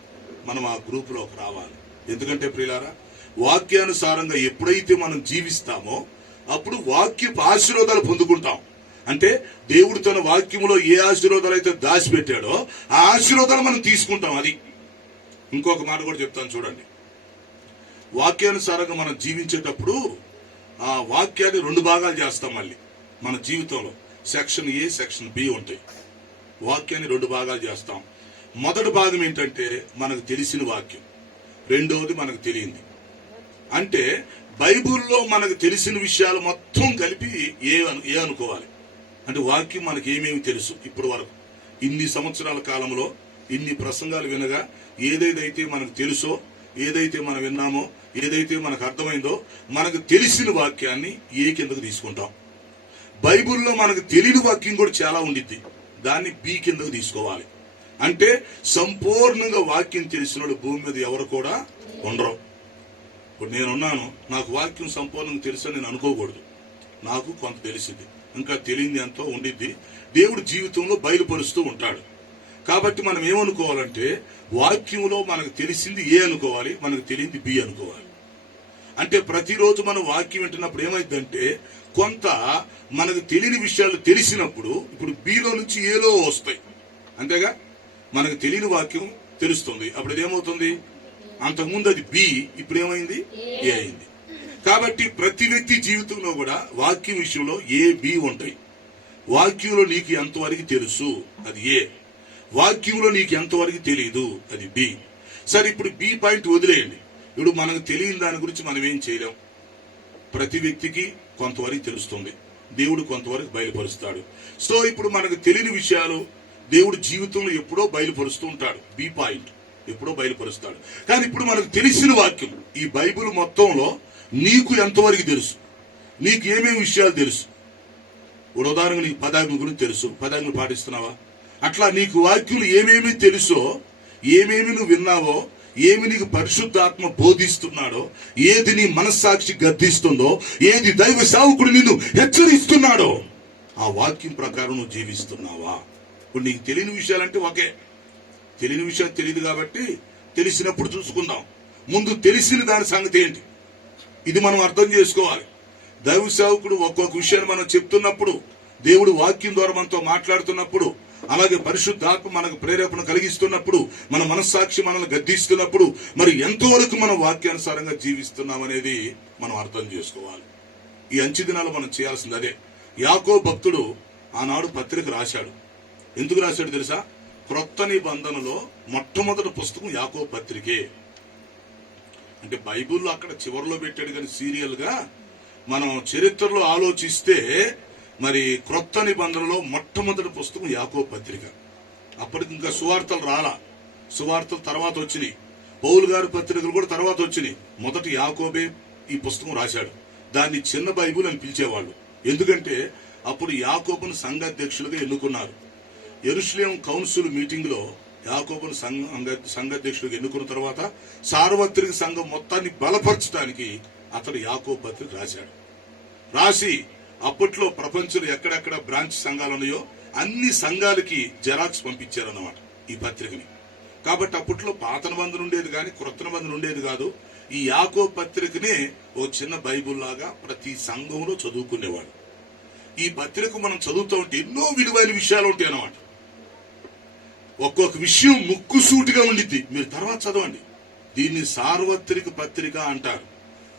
మనం ఆ గ్రూపులోకి రావాలి. ఎందుకంటే ప్రియులారా, వాక్యానుసారంగా ఎప్పుడైతే మనం జీవిస్తామో అప్పుడు వాక్యపు ఆశీర్వాదాలు పొందుకుంటాం. అంటే దేవుడు తన వాక్యములో ఏ ఆశీర్వాదాలు అయితే దాచిపెట్టాడో ఆ ఆశీర్వాదాలు మనం తీసుకుంటాం. అది ఇంకొక మాట కూడా చెప్తాను చూడండి. వాక్యానుసారంగా మనం జీవించేటప్పుడు ఆ వాక్యాన్ని రెండు భాగాలు చేస్తాం. మళ్ళీ మన జీవితంలో సెక్షన్ ఏ, సెక్షన్ బి ఉంటాయి. వాక్యాన్ని రెండు భాగాలు చేస్తాం. మొదటి భాగం ఏంటంటే మనకు తెలిసిన వాక్యం, రెండవది మనకు తెలియంది. అంటే బైబిల్లో మనకు తెలిసిన విషయాలు మొత్తం కలిపి ఏ అనుకోవాలి. అంటే వాక్యం మనకి ఏమేమి తెలుసు ఇప్పటి వరకు ఇన్ని సంవత్సరాల కాలంలో ఇన్ని ప్రసంగాలు వినగా ఏదైతే మనకు తెలుసో, ఏదైతే మనం విన్నామో, ఏదైతే మనకు అర్థమైందో మనకు తెలిసిన వాక్యాన్ని ఏ కిందకు తీసుకుంటాం. బైబిల్లో మనకు తెలియని వాక్యం కూడా చాలా ఉండిద్ది, దాన్ని బి కిందకు తీసుకోవాలి. అంటే సంపూర్ణంగా వాక్యం తెలిసిన వాళ్ళు భూమి మీద ఎవరు కూడా ఉండరు. ఇప్పుడు నేనున్నాను, నాకు వాక్యం సంపూర్ణంగా తెలుసు అని నేను అనుకోకూడదు. నాకు కొంత తెలిసింది, ఇంకా తెలియని ఎంతో ఉండిద్ది. దేవుడు జీవితంలో బయలుపరుస్తూ ఉంటాడు. కాబట్టి మనం ఏమనుకోవాలంటే వాక్యంలో మనకు తెలిసింది ఏ అనుకోవాలి, మనకు తెలియంది బి అనుకోవాలి. అంటే ప్రతిరోజు మనం వాక్యం వింటున్నప్పుడు ఏమైందంటే కొంత మనకు తెలియని విషయాలు తెలిసినప్పుడు ఇప్పుడు బిలో నుంచి ఏలో వస్తాయి. అంతేగా, మనకు తెలియని వాక్యం తెలుస్తుంది. అప్పుడు అదేమవుతుంది, అంతకుముందు అది బి, ఇప్పుడు ఏమైంది, ఏ అయింది. కాబట్టి ప్రతి వ్యక్తి జీవితంలో కూడా వాక్యం విషయంలో ఏ బి ఉంటాయి. వాక్యంలో నీకు ఎంతవరకు తెలుసు, అది ఏ. వాక్యంలో నీకు ఎంతవరకు తెలియదు, అది బి. సరే, ఇప్పుడు బి పాయింట్ వదిలేయండి. ఇప్పుడు మనకు తెలియని దాని గురించి మనం ఏం చేయలేం. ప్రతి వ్యక్తికి కొంతవరకు తెలుస్తుంది, దేవుడు కొంతవరకు బయలుపరుస్తాడు. సో ఇప్పుడు మనకు తెలియని విషయాలు దేవుడు జీవితంలో ఎప్పుడో బయలుపరుస్తూ ఉంటాడు. బి పాయింట్, ఎప్పుడో బయలుపరుస్తాడు. కానీ ఇప్పుడు మనకు తెలిసిన వాక్యం, ఈ బైబిల్ మొత్తంలో నీకు ఎంతవరకు తెలుసు, నీకు ఏమేమి విషయాలు తెలుసు. ఉదాహరణకు నీకు పదాజ్ఞల గురించి తెలుసు, పదాజ్ఞలు పాటిస్తున్నావా? అట్లా నీకు వాక్యులు ఏమేమి తెలుసో, ఏమేమి నువ్వు విన్నావో, ఏమి నీకు పరిశుద్ధాత్మ బోధిస్తున్నాడో, ఏది నీ మనస్సాక్షి గద్దిస్తుందో, ఏది దైవ సేవకుడు నిన్ను హెచ్చరిస్తున్నాడో, ఆ వాక్యం ప్రకారం నువ్వు జీవిస్తున్నావా? ఇప్పుడు నీకు తెలియని విషయాలంటే ఒకే, తెలియని విషయాలు తెలియదు కాబట్టి తెలిసినప్పుడు చూసుకుందాం. ముందు తెలిసిన దాని సంగతి ఏంటి, ఇది మనం అర్థం చేసుకోవాలి. దైవ సేవకుడు ఒక్కొక్క విషయాన్ని మనం చెప్తున్నప్పుడు, దేవుడు వాక్యం ద్వారా మనతో మాట్లాడుతున్నప్పుడు, అలాగే పరిశుద్ధాత్మ మనకు ప్రేరేపణ కలిగిస్తున్నప్పుడు, మన మనస్సాక్షి మనల్ని గద్దిస్తున్నప్పుడు, మరి ఎంతవరకు మనం వాక్యానుసారంగా జీవిస్తున్నాం అనేది మనం అర్థం చేసుకోవాలి. ఈ అంచె దినాలు మనం చేయాల్సింది అదే. యాకోబు భక్తుడు ఆనాడు పత్రిక రాశాడు. ఎందుకు రాశాడు తెలుసా? క్రొత్త నిబంధనలో మొట్టమొదటి పుస్తకం యాకోబు పత్రికే. అంటే బైబిల్లో అక్కడ చివరిలో పెట్టాడు, కానీ సీరియల్ గా మనం చరిత్రలో ఆలోచిస్తే మరి క్రొత్త నిబంధనలో మొట్టమొదటి పుస్తకం యాకోబు పత్రిక. అప్పటికి ఇంకా సువార్తలు రాలా, సువార్తలు తర్వాత వచ్చినాయి. పౌలు గారి పత్రికలు కూడా తర్వాత వచ్చినాయి. మొదటి యాకోబే ఈ పుస్తకం రాశాడు. దాన్ని చిన్న బైబిల్ అని పిలిచేవాళ్ళు. ఎందుకంటే అప్పుడు యాకోబును సంఘాధ్యక్షులుగా ఎన్నుకున్నారు. యెరూషలేం కౌన్సిల్ మీటింగ్ లో యాకోబును సంఘాధ్యక్షులుగా ఎన్నుకున్న తర్వాత సార్వత్రిక సంఘం మొత్తాన్ని బలపరచడానికి అతడు యాకోబు పత్రిక రాశాడు. రాసి అప్పట్లో ప్రపంచంలో ఎక్కడెక్కడ బ్రాంచ్ సంఘాలు ఉన్నాయో అన్ని సంఘాలకి జెరాక్స్ పంపించారన్నమాట ఈ పత్రికని. కాబట్టి అప్పట్లో పాత నిబంధన ఉండేది కానీ క్రొత్త నిబంధన ఉండేది కాదు. ఈ యాకోబు పత్రికనే ఓ చిన్న బైబుల్ లాగా ప్రతి సంఘంలో చదువుకునేవాడు. ఈ పత్రిక మనం చదువుతూ ఉంటే ఎన్నో విలువైన విషయాలు ఉంటాయి అన్నమాట. ఒక్కొక్క విషయం ముక్కుసూటిగా ఉండిద్ది. మీరు తర్వాత చదవండి. దీన్ని సార్వత్రిక పత్రిక అంటారు,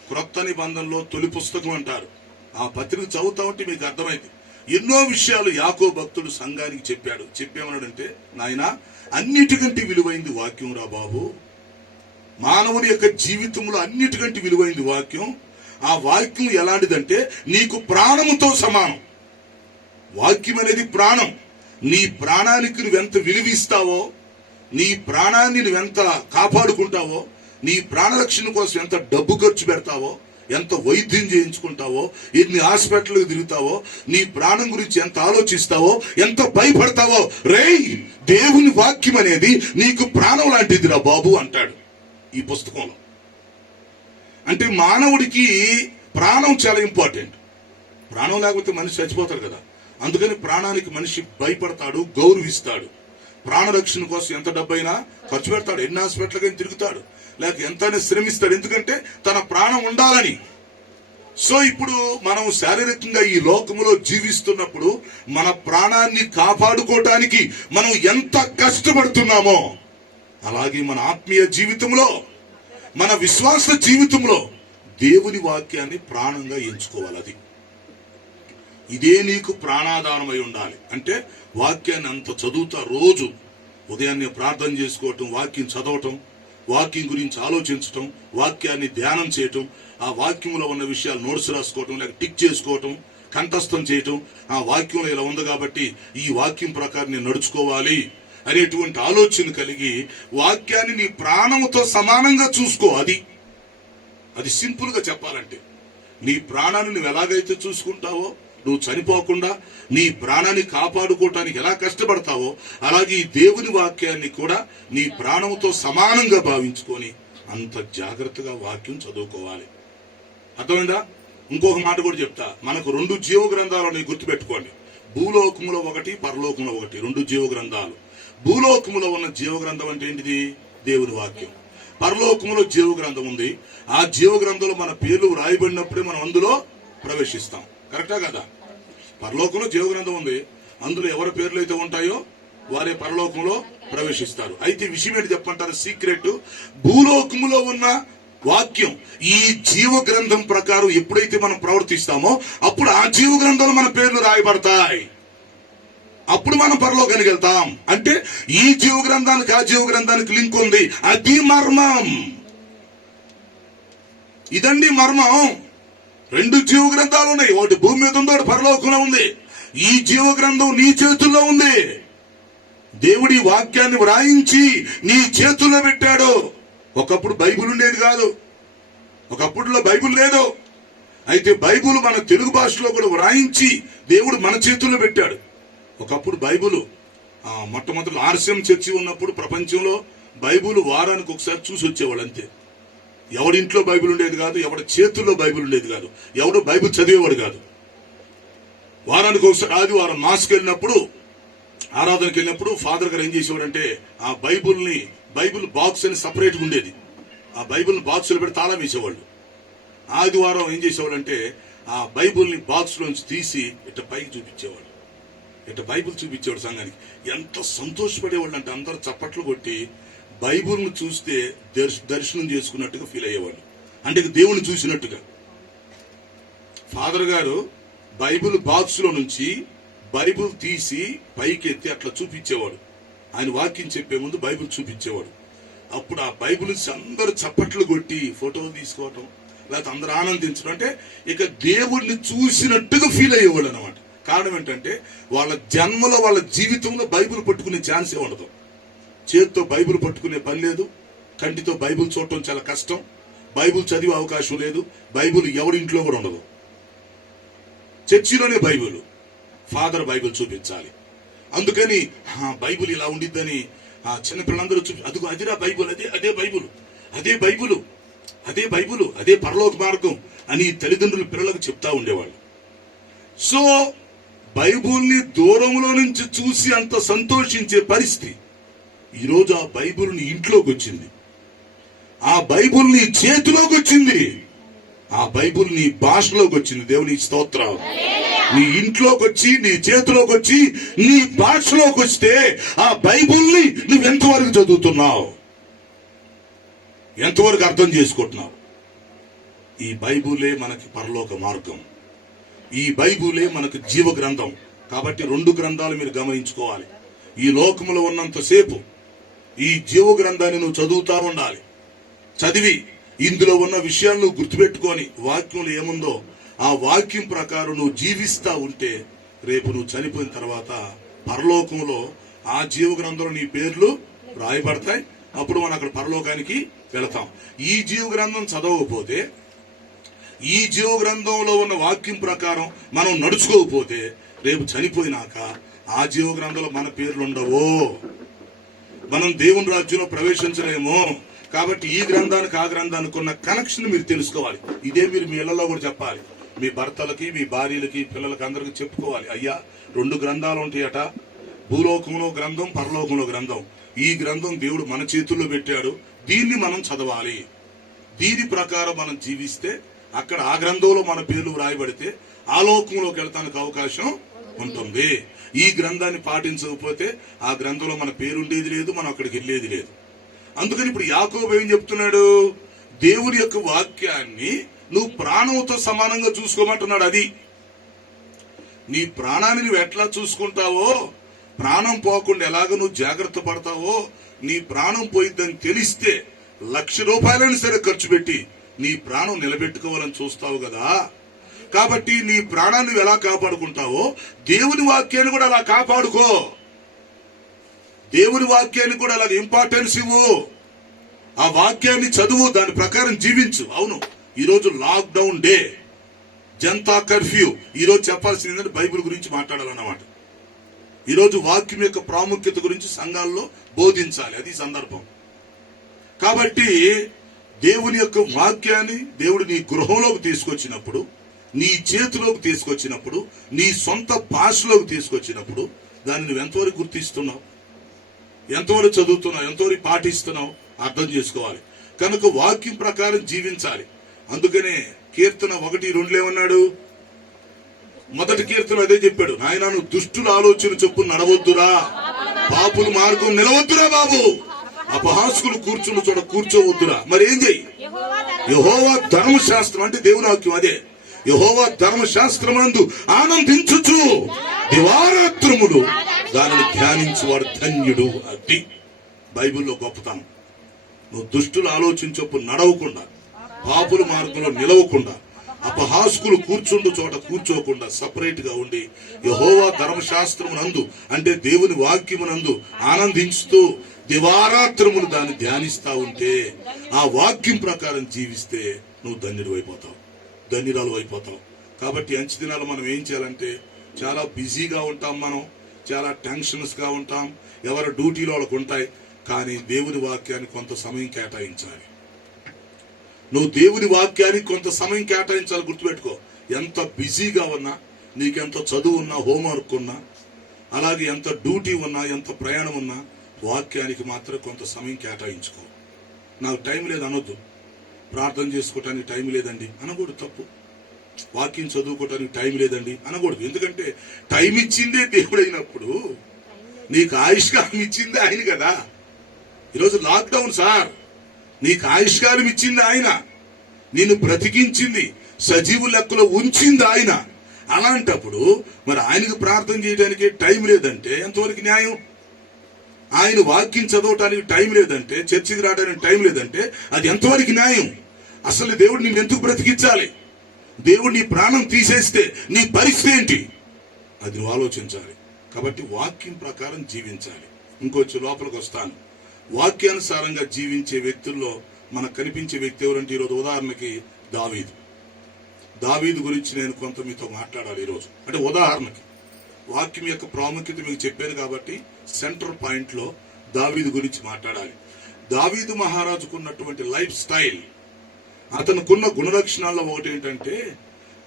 క్రొత్త నిబంధనలో తొలి పుస్తకం అంటారు. ఆ పత్రిక చదువుతా ఉంటే మీకు అర్థమైంది. ఎన్నో విషయాలు యాకోబు భక్తుడు సంఘానికి చెప్పాడు. చెప్పేమన్నాడంటే, నాయనా అన్నిటికంటే విలువైంది వాక్యం రా బాబు. మానవుని యొక్క జీవితంలో అన్నిటికంటే విలువైంది వాక్యం. ఆ వాక్యం ఎలాంటిదంటే నీకు ప్రాణముతో సమానం. వాక్యం అనేది ప్రాణం. నీ ప్రాణానికి నువ్వెంత విలువిస్తావో, నీ ప్రాణాన్ని నువ్వెంత కాపాడుకుంటావో, నీ ప్రాణరక్షణ కోసం ఎంత డబ్బు ఖర్చు పెడతావో, ఎంత వైద్యం చేయించుకుంటావో, ఎన్ని హాస్పిటల్కి తిరుగుతావో, నీ ప్రాణం గురించి ఎంత ఆలోచిస్తావో, ఎంత భయపడతావో. రేయ్, దేవుని వాక్యం అనేది నీకు ప్రాణం లాంటిదిరా బాబు అంటాడు ఈ పుస్తకంలో. అంటే మానవుడికి ప్రాణం చాలా ఇంపార్టెంట్. ప్రాణం లేకపోతే మనిషి చచ్చిపోతాడు కదా. అందుకని ప్రాణానికి మనిషి భయపడతాడు, గౌరవిస్తాడు. ప్రాణరక్షణ కోసం ఎంత డబ్బైనా ఖర్చు పెడతాడు, ఎన్ని హాస్పిటల్కైనా తిరుగుతాడు, లేక ఎంతైనా శ్రమిస్తాడు. ఎందుకంటే తన ప్రాణం ఉండాలని. సో ఇప్పుడు మనం శారీరకంగా ఈ లోకములో జీవిస్తున్నప్పుడు మన ప్రాణాన్ని కాపాడుకోవటానికి మనం ఎంత కష్టపడుతున్నామో, అలాగే మన ఆత్మీయ జీవితంలో, మన విశ్వాస జీవితంలో దేవుని వాక్యాన్ని ప్రాణంగా ఎంచుకోవాలి. అది ఇదే నీకు ప్రాణాధారమై ఉండాలి. అంటే వాక్యాన్ని అంత చదువుతా, రోజు ఉదయాన్నే ప్రార్థన చేసుకోవటం, వాక్యం చదవటం, వాక్యం గురించి ఆలోచించటం, వాక్యాన్ని ధ్యానం చేయటం, ఆ వాక్యంలో ఉన్న విషయాలు నోట్స్ రాసుకోవటం, లేక టిక్ చేసుకోవటం, కంఠస్థం చేయటం. ఆ వాక్యంలో ఇలా ఉంది కాబట్టి ఈ వాక్యం ప్రకారం నేను నడుచుకోవాలి అనేటువంటి ఆలోచన కలిగి వాక్యాన్ని నీ ప్రాణముతో సమానంగా చూసుకో. అది సింపుల్ గా చెప్పాలంటే, నీ ప్రాణాన్ని నువ్వు ఎలాగైతే చూసుకుంటావో, నువ్వు చనిపోకుండా నీ ప్రాణాన్ని కాపాడుకోవటానికి ఎలా కష్టపడతావో, అలాగే ఈ దేవుని వాక్యాన్ని కూడా నీ ప్రాణంతో సమానంగా భావించుకొని అంత జాగ్రత్తగా వాక్యం చదువుకోవాలి. అర్థమైందా? ఇంకొక మాట కూడా చెప్తా, మనకు 2 జీవ గ్రంథాలు ఉన్నాయి, గుర్తుపెట్టుకోండి. భూలోకములో ఒకటి, పరలోకంలో ఒకటి, 2 జీవ గ్రంథాలు. భూలోకములో ఉన్న జీవ గ్రంథం అంటే ఏంటిది? దేవుని వాక్యం. పరలోకములో జీవ గ్రంథం ఉంది. ఆ జీవ గ్రంథంలో మన పేర్లు రాయబడినప్పుడే మనం అందులో ప్రవేశిస్తాం. కరెక్టా కదా? పరలోకంలో జీవ గ్రంథం ఉంది, అందులో ఎవరి పేర్లు అయితే ఉంటాయో వారే పరలోకంలో ప్రవేశిస్తారు. అయితే విషయం ఏంటి చెప్పంటారు? సీక్రెట్, భూలోకములో ఉన్న వాక్యం ఈ జీవ గ్రంథం ప్రకారం ఎప్పుడైతే మనం ప్రవర్తిస్తామో అప్పుడు ఆ జీవ గ్రంథంలో మన పేర్లు రాయబడతాయి. అప్పుడు మనం పరలోకానికి వెళ్తాం. అంటే ఈ జీవ గ్రంథానికి ఆ జీవ గ్రంథానికి లింక్ ఉంది. అది మర్మం. ఇదండి మర్మం. 2 జీవ గ్రంథాలు ఉన్నాయి, ఒకటి భూమి మీద ఉంది, ఒకటి పరలోకంలో ఉంది. ఈ జీవ గ్రంథం నీ చేతుల్లో ఉంది. దేవుడి వాక్యాన్ని వ్రాయించి నీ చేతుల్లో పెట్టాడు. ఒకప్పుడు బైబిల్ ఉండేది కాదు, ఒకప్పుడులో బైబిల్ లేదు. అయితే బైబిల్ మన తెలుగు భాషలో కూడా వ్రాయించి దేవుడు మన చేతుల్లో పెట్టాడు. ఒకప్పుడు బైబిల్ మొట్టమొదటి ఆర్సిఎం చర్చి ఉన్నప్పుడు ప్రపంచంలో బైబిల్ వారానికి ఒకసారి చూసి వచ్చేవాళ్ళు అంతే. ఎవడింట్లో బైబిల్ ఉండేది కాదు, ఎవడి చేతుల్లో బైబిల్ ఉండేది కాదు, ఎవడో బైబిల్ చదివేవాడు కాదు. వారానికి ఒకసారి ఆదివారం మాస్కి వెళ్ళినప్పుడు, ఆరాధనకి వెళ్ళినప్పుడు ఫాదర్ గారు ఏం చేసేవాడంటే ఆ బైబిల్ బాక్స్ అని సపరేట్ గా ఉండేది. ఆ బైబిల్ బాక్స్ లో పెట్టి తాళం వేసేవాళ్ళు. ఆదివారం ఏం చేసేవాళ్ళంటే ఆ బైబిల్ ని బాక్స్ లోంచి తీసి ఇట్ట పైకి చూపించేవాళ్ళు, ఇట్ట బైబిల్ చూపించేవాడు సంఘానికి. ఎంత సంతోషపడేవాళ్ళు అంటే అందరూ చప్పట్లు కొట్టి బైబిల్ ను చూస్తే దర్శనం చేసుకున్నట్టుగా ఫీల్ అయ్యేవాళ్ళు, అంటే దేవుని చూసినట్టుగా. ఫాదర్ గారు బైబిల్ బాక్స్ లో నుంచి బైబిల్ తీసి పైకి ఎత్తి అట్లా చూపించేవాడు. ఆయన వాక్యం చెప్పే ముందు బైబిల్ చూపించేవాడు. అప్పుడు ఆ బైబిల్ అందరూ చప్పట్లు కొట్టి ఫోటోలు తీసుకోవటం, లేకపోతే అందరూ ఆనందించడం, అంటే ఇక దేవుడిని చూసినట్టుగా ఫీల్ అయ్యేవాళ్ళు అనమాట. కారణం ఏంటంటే వాళ్ళ జన్మలో వాళ్ళ జీవితంలో బైబిల్ పట్టుకునే ఛాన్సే ఉండదు. చేతితో బైబిల్ పట్టుకునే పని లేదు, కంటితో బైబిల్ చూడటం చాలా కష్టం, బైబిల్ చదివే అవకాశం లేదు, బైబిల్ ఎవరింట్లో కూడా ఉండదు. చర్చిలోనే బైబిల్, ఫాదర్ బైబిల్ చూపించాలి. అందుకని బైబిల్ ఇలా ఉండిద్దని చిన్నపిల్లలందరూ అదిగో అదిరా బైబిల్, అదే బైబిల్, అదే బైబిల్, అదే బైబిల్, అదే పరలోక మార్గం అని తల్లిదండ్రులు పిల్లలకు చెప్తా ఉండేవాళ్ళు. సో బైబిల్ని దూరంలో నుంచి చూసి అంత సంతోషించే పరిస్థితి ఈరోజు ఆ బైబిల్ నీ ఇంట్లోకి వచ్చింది, ఆ బైబిల్ నీ చేతిలోకి వచ్చింది, ఆ బైబిల్ నీ భాషలోకి వచ్చింది. దేవుని స్తోత్రం. నీ ఇంట్లోకి వచ్చి, నీ చేతిలోకి వచ్చి, నీ భాషలోకి వస్తే ఆ బైబిల్ని నువ్వు ఎంతవరకు చదువుతున్నావు, ఎంతవరకు అర్థం చేసుకుంటున్నావు? ఈ బైబిలే మనకి పరలోక మార్గం, ఈ బైబిలే మనకు జీవ గ్రంథం. కాబట్టి 2 గ్రంథాలు మీరు గమనించుకోవాలి. ఈ లోకములో ఉన్నంతసేపు ఈ జీవ గ్రంథాన్ని నువ్వు చదువుతా ఉండాలి. చదివి ఇందులో ఉన్న విషయాలు నువ్వు గుర్తుపెట్టుకొని వాక్యంలో ఏముందో ఆ వాక్యం ప్రకారం నువ్వు జీవిస్తా ఉంటే రేపు నువ్వు చనిపోయిన తర్వాత పరలోకంలో ఆ జీవ గ్రంథంలో నీ పేర్లు రాయబడతాయి. అప్పుడు మనం అక్కడ పరలోకానికి వెళతాం. ఈ జీవ గ్రంథం చదవకపోతే, ఈ జీవ గ్రంథంలో ఉన్న వాక్యం ప్రకారం మనం నడుచుకోకపోతే రేపు చనిపోయినాక ఆ జీవ గ్రంథంలో మన పేర్లు ఉండవు, మనం దేవుని రాజ్యంలో ప్రవేశించలేము. కాబట్టి ఈ గ్రంథానికి ఆ గ్రంథానికి ఉన్న కనెక్షన్ మీరు తెలుసుకోవాలి. ఇదే మీరు మీ ఇళ్లలో కూడా చెప్పాలి, మీ భర్తలకి, మీ భార్యలకి, పిల్లలకి, అందరికి చెప్పుకోవాలి. అయ్యా 2 గ్రంథాలు ఉంటాయట, భూలోకంలో గ్రంథం, పరలోకంలో గ్రంథం. ఈ గ్రంథం దేవుడు మన చేతుల్లో పెట్టాడు, దీన్ని మనం చదవాలి. దీని ప్రకారం మనం జీవిస్తే అక్కడ ఆ గ్రంథంలో మన పేర్లు రాయబడితే ఆ లోకంలోకి వెళ్తానికి అవకాశం ఉంటుంది. ఈ గ్రంథాన్ని పాటించకపోతే ఆ గ్రంథంలో మన పేరుండేది లేదు, మనం అక్కడికి వెళ్ళేది లేదు. అందుకని ఇప్పుడు యాకోబు ఏం చెప్తున్నాడు? దేవుని యొక్క వాక్యాన్ని నువ్వు ప్రాణంతో సమానంగా చూసుకోమంటున్నాడు. అది నీ ప్రాణాన్ని నువ్వు ఎట్లా చూసుకుంటావో, ప్రాణం పోకుండా ఎలాగ నువ్వు జాగ్రత్త పడతావో, నీ ప్రాణం పోయిద్దని తెలిస్తే 1,00,000 రూపాయలని సరే ఖర్చు పెట్టి నీ ప్రాణం నిలబెట్టుకోవాలని చూస్తావు కదా. కాబట్టి నీ ప్రాణాన్ని నువ్వు ఎలా కాపాడుకుంటావో దేవుని వాక్యాన్ని కూడా అలా కాపాడుకో. దేవుని వాక్యాన్ని కూడా అలాగే ఇంపార్టెన్స్ ఇవ్వు. ఆ వాక్యాన్ని చదువు, దాని ప్రకారం జీవించు. అవును, ఈరోజు లాక్డౌన్ డే, జనతా కర్ఫ్యూ. ఈరోజు చెప్పాల్సింది ఏంటంటే బైబిల్ గురించి మాట్లాడాలన్నమాట. ఈరోజు వాక్యం యొక్క ప్రాముఖ్యత గురించి సంఘాల్లో బోధించాలి, అది సందర్భం. కాబట్టి దేవుని యొక్క వాక్యాన్ని దేవుడు నీ గృహంలోకి తీసుకొచ్చినప్పుడు నీ చేతిలోకి తీసుకొచ్చినప్పుడు, నీ సొంత భాషలోకి తీసుకొచ్చినప్పుడు దాన్ని నువ్వు ఎంతవరకు గుర్తిస్తున్నావు, ఎంతవరకు చదువుతున్నావు, ఎంతవరకు పాటిస్తున్నావు అర్థం చేసుకోవాలి. కనుక వాక్యం ప్రకారం జీవించాలి. అందుకనే కీర్తన 1:2 ఏమన్నాడు? మొదటి కీర్తన అదే చెప్పాడు, నాయన నువ్వు దుష్టుల ఆలోచన చొప్పున నడవద్దురా, పాపుల మార్గం నిలవద్దురా బాబు, అపహాసుకులు కూర్చున్న చోట కూర్చోవద్దురా. మరి ఏం చెయ్యి? యెహోవా ధర్మశాస్త్రం అంటే దేవుని వాక్యం, అదే యెహోవా ధర్మశాస్త్రమందు ఆనందించుచు దివారాత్రములు దానిని ధ్యానించువాడు ధన్యుడు. అది బైబిల్లో గొప్పతనం. నువ్వు దుష్టులు ఆలోచించొప్పు నడవకుండా, పాపుల మార్గంలో నిలవకుండా, అపహాసుకులు కూర్చుండు చోట కూర్చోకుండా సపరేట్ గా ఉండి యెహోవా ధర్మశాస్త్రమునందు అంటే దేవుని వాక్యమునందు ఆనందించుతూ దివారాత్రములు దాన్ని ధ్యానిస్తా ఉంటే, ఆ వాక్యం ప్రకారం జీవిస్తే నువ్వు ధన్యుడు అయిపోతావు, ధన్యురాలు అయిపోతావు. కాబట్టి అంచె దినాలు మనం ఏం చేయాలంటే, చాలా బిజీగా ఉంటాం, మనం చాలా టెన్షన్స్ గా ఉంటాం, ఎవరి డ్యూటీలో వాళ్ళకు ఉంటాయి. కానీ దేవుని వాక్యానికి కొంత సమయం కేటాయించాలి. నువ్వు దేవుని వాక్యానికి కొంత సమయం కేటాయించాలి. గుర్తుపెట్టుకో, ఎంత బిజీగా ఉన్నా, నీకెంత చదువు ఉన్నా, హోంవర్క్ ఉన్నా, అలాగే ఎంత డ్యూటీ ఉన్నా, ఎంత ప్రయాణం ఉన్నా, వాక్యానికి మాత్రం కొంత సమయం కేటాయించుకో. నాకు టైం లేదు అనొద్దు. ప్రార్థన చేసుకోవటానికి టైం లేదండి అనకూడదు, తప్పు. వాక్యం చదువుకోవటానికి టైం లేదండి అనకూడదు. ఎందుకంటే టైం ఇచ్చిందే దేవుడైనప్పుడు నీకు ఆయుష్కాలం ఇచ్చిందే ఆయన కదా. ఈరోజు లాక్డౌన్ సార్, నీకు ఆయుష్కాలం ఇచ్చింది ఆయన, నిన్ను బ్రతికించింది, సజీవు లెక్కలో ఉంచింది ఆయన. అలాంటప్పుడు మరి ఆయనకు ప్రార్థన చేయడానికి టైం లేదంటే ఎంతవరకు న్యాయం? ఆయన వాక్యం చదవటానికి టైం లేదంటే, చర్చికి రావడానికి టైం లేదంటే అది ఎంతవరకు న్యాయం? అసలు దేవుడు నిన్ను ఎందుకు బ్రతికించాలి? దేవుడు నీ ప్రాణం తీసేస్తే నీ పరిస్థితి ఏంటి? అది నువ్వు ఆలోచించాలి. కాబట్టి వాక్యం ప్రకారం జీవించాలి. ఇంకొంచెం లోపలికి వస్తాను. వాక్యానుసారంగా జీవించే వ్యక్తుల్లో మనకు కనిపించే వ్యక్తి ఎవరంటే, ఈరోజు ఉదాహరణకి దావీదు గురించి నేను కొంత మీతో మాట్లాడాలి ఈరోజు. అంటే ఉదాహరణకి వాక్యం యొక్క ప్రాముఖ్యత మీకు చెప్పాను కాబట్టి సెంటర్ పాయింట్ లో దావీదు గురించి మాట్లాడాలి. దావీదు మహారాజుకున్నటువంటి లైఫ్ స్టైల్, అతనుకున్న గుణలక్షణాల్లో ఒకటి ఏంటంటే,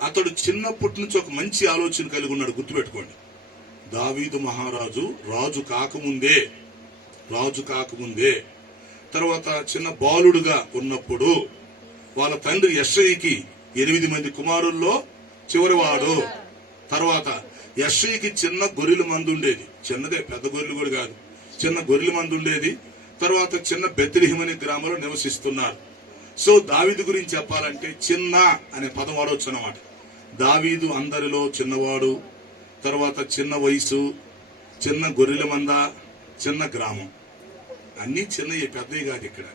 అతడు చిన్నప్పటి నుంచి ఒక మంచి ఆలోచన కలిగి ఉన్నాడు. గుర్తుపెట్టుకోండి, దావీదు మహారాజు రాజు కాకముందే తర్వాత చిన్న బాలుడుగా ఉన్నప్పుడు వాళ్ళ తండ్రి యెష్షయికి 8 మంది కుమారుల్లో చివరివాడు. తర్వాత యెష్షయికి చిన్న గొర్రెల మంది ఉండేది, చిన్నదే, పెద్ద గొర్రెలు కూడా కాదు, చిన్న గొర్రెల మంది ఉండేది. తర్వాత చిన్న బెత్లెహేము అనే గ్రామంలో నివసిస్తున్నారు. సో దావీదు గురించి చెప్పాలంటే చిన్న అనే పదం వాడవచ్చు అన్నమాట. దావీదు అందరిలో చిన్నవాడు, తర్వాత చిన్న వయసు, చిన్న గొర్రెల మంద, చిన్న గ్రామం, అన్ని చిన్నవి, పెద్దవి కాదు. ఇక్కడ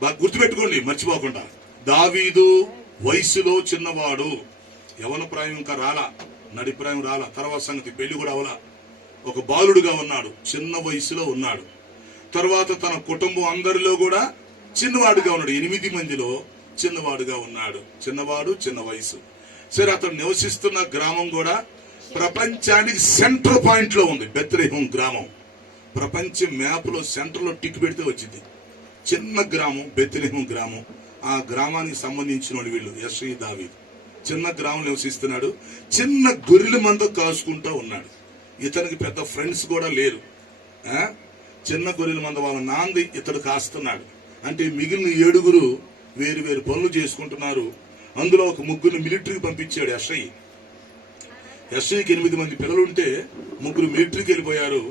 బాగా గుర్తుపెట్టుకోండి, మర్చిపోకుండా. దావీదు వయసులో చిన్నవాడు, యవన ప్రాయం ఇంకా రాలా, నడిప్రాయం రాలా, తర్వాత సంగతి పెళ్లి కూడా అవలా, ఒక బాలుడుగా ఉన్నాడు, చిన్న వయసులో ఉన్నాడు. తర్వాత తన కుటుంబం అందరిలో కూడా చిన్నవాడుగా ఉన్నాడు. 8 మందిలో చిన్నవాడుగా ఉన్నాడు. చిన్న వయసు. సరే, అతను నివసిస్తున్న గ్రామం కూడా ప్రపంచానికి సెంటర్ పాయింట్ లో ఉంది. బెత్లెహేము గ్రామం ప్రపంచ మ్యాప్ లో సెంటర్ లో టిక్ పెడితే వచ్చింది. చిన్న గ్రామం బెత్లెహేము గ్రామం. ఆ గ్రామానికి సంబంధించిన వీళ్ళు యెష్షయి, దావీదు చిన్న గ్రామం నివసిస్తున్నాడు. చిన్న గొర్రెల మంద కాసుకుంటూ ఉన్నాడు. ఇతనికి పెద్ద ఫ్రెండ్స్ కూడా లేరు. చిన్న గొర్రెల మంద వాళ్ళ నాంది ఇతడు కాస్తున్నాడు. అంటే మిగిలిన 7 వేరు పనులు చేసుకుంటున్నారు. అందులో ఒక 3 మిలిటరీకి పంపించాడు యెష్షయి. యెష్షయికి 8 మంది పిల్లలుంటే 3 మిలిటరీకి వెళ్ళిపోయారు.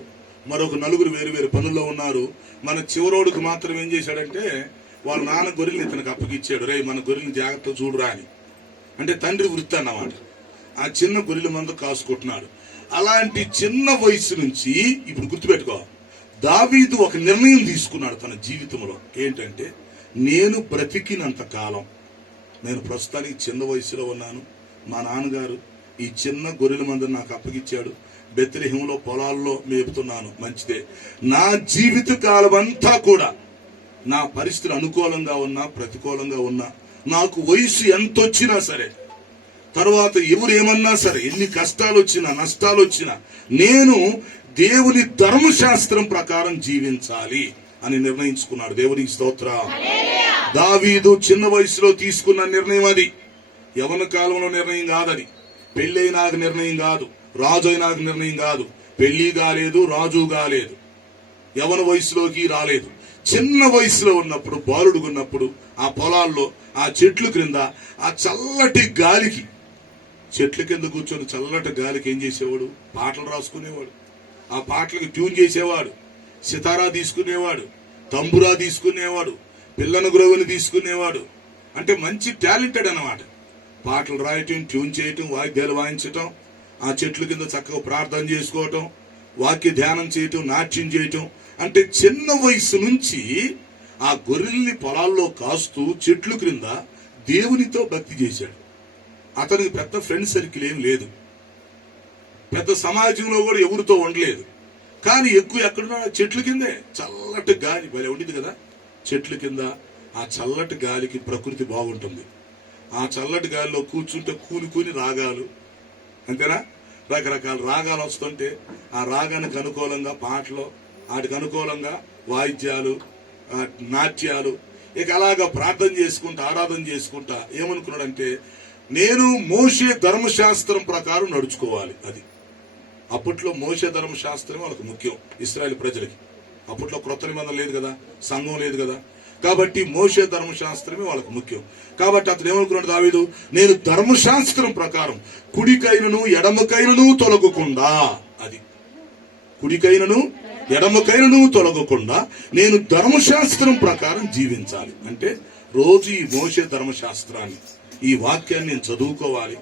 మరొక 4 వేరు పనుల్లో ఉన్నారు. మన చివరోడుకు మాత్రం ఏం చేశాడంటే, వాళ్ళ నాన్న గొర్రెల్ని ఇతనికి అప్పగిచ్చాడు. రే, మన గొర్రెల్ని జాగ్రత్తగా చూడురా అని. అంటే తండ్రి వృత్తి అన్నమాట. ఆ చిన్న గొర్రెల మంద కాసుకుంటున్నాడు. అలాంటి చిన్న వయసు నుంచి ఇప్పుడు గుర్తుపెట్టుకో, దావీదు ఒక నిర్ణయం తీసుకున్నాడు తన జీవితంలో. ఏంటంటే, నేను బ్రతికినంత కాలం, నేను ప్రస్తుతానికి చిన్న వయసులో ఉన్నాను, మా నాన్నగారు ఈ చిన్న గొర్రెల మందని నాకు అప్పగిచ్చాడు, బెత్లెహేములో పొలాల్లో మేపుతున్నాను, మంచిదే. నా జీవిత కాలం అంతా కూడా నా పరిస్థితులు అనుకూలంగా ఉన్నా ప్రతికూలంగా ఉన్నా, నాకు వయసు ఎంత వచ్చినా సరే, తర్వాత ఎవరు ఏమన్నా సరే, ఎన్ని కష్టాలు వచ్చినా నష్టాలు వచ్చినా, నేను దేవుని ధర్మశాస్త్రం ప్రకారం జీవించాలి అని నిర్ణయించుకున్నాడు. దేవునికి స్తోత్రం. దావీదు చిన్న వయసులో తీసుకున్న నిర్ణయం అది. యవన కాలంలో నిర్ణయం కాదది. పెళ్లి అయినాక నిర్ణయం కాదు, రాజు అయినాక నిర్ణయం కాదు. పెళ్లి కాలేదు, రాజు కాలేదు, యవన వయసులోకి రాలేదు. చిన్న వయసులో ఉన్నప్పుడు, బాలుడుగున్నప్పుడు ఆ పొలాల్లో ఆ చెట్లు క్రింద ఆ చల్లటి గాలికి, చెట్ల కింద కూర్చొని చల్లటి గాలికి ఏం చేసేవాడు? పాటలు రాసుకునేవాడు. ఆ పాటలకు ట్యూన్ చేసేవాడు. సితారా తీసుకునేవాడు, తంబురా తీసుకునేవాడు, పిల్లన గ్రోవుని తీసుకునేవాడు. అంటే మంచి టాలెంటెడ్ అన్నమాట. పాటలు రాయటం, ట్యూన్ చేయటం, వాయిద్యాలు వాయించటం, ఆ చెట్ల కింద చక్కగా ప్రార్థన చేసుకోవటం, వాక్య ధ్యానం చేయటం, నాట్యం చేయటం. అంటే చిన్న వయసు నుంచి ఆ గొర్రెల్ని పొలాల్లో కాస్తూ చెట్లు క్రింద దేవునితో భక్తి చేశాడు. అతనికి పెద్ద ఫ్రెండ్ సర్కిల్ ఏం లేదు, పెద్ద సమాజంలో కూడా ఎవరితో ఉండలేదు. కానీ ఎక్కువ ఎక్కడున్నా చెట్ల కిందే. చల్లటి గాలి భలే ఉండింది కదా చెట్ల కింద. ఆ చల్లటి గాలికి ప్రకృతి బాగుంటుంది. ఆ చల్లటి గాలిలో కూర్చుంటే కూని రాగాలు, అంతేనా, రకరకాల రాగాలు వస్తుంటే ఆ రాగానికి అనుకూలంగా పాటలు, వాటికి అనుకూలంగా వాయిద్యాలు, నాట్యాలు. ఇక అలాగా ప్రార్థన చేసుకుంటా, ఆరాధన చేసుకుంటా ఏమనుకున్నాడంటే, నేను మోషే ధర్మశాస్త్రం ప్రకారం నడుచుకోవాలి. అది అప్పట్లో మోషే ధర్మశాస్త్రం వాళ్ళకి ముఖ్యం, ఇశ్రాయేలు ప్రజలకి. అప్పట్లో క్రొత్త నిబంధన లేదు కదా, సంఘం లేదు కదా, కాబట్టి మోషే ధర్మశాస్త్రమే వాళ్ళకి ముఖ్యం. కాబట్టి అతను ఏమనుకున్నాడు దావీదు, నేను ధర్మశాస్త్రం ప్రకారం కుడికైనను ఎడమకైనను తొలగకుండా, అది కుడికైనను ఎడమకైనను తొలగకుండా నేను ధర్మశాస్త్రం ప్రకారం జీవించాలి. అంటే రోజు ఈ మోషే ధర్మశాస్త్రాన్ని, ఈ వాక్యాన్ని నేను చదువుకోవాలి,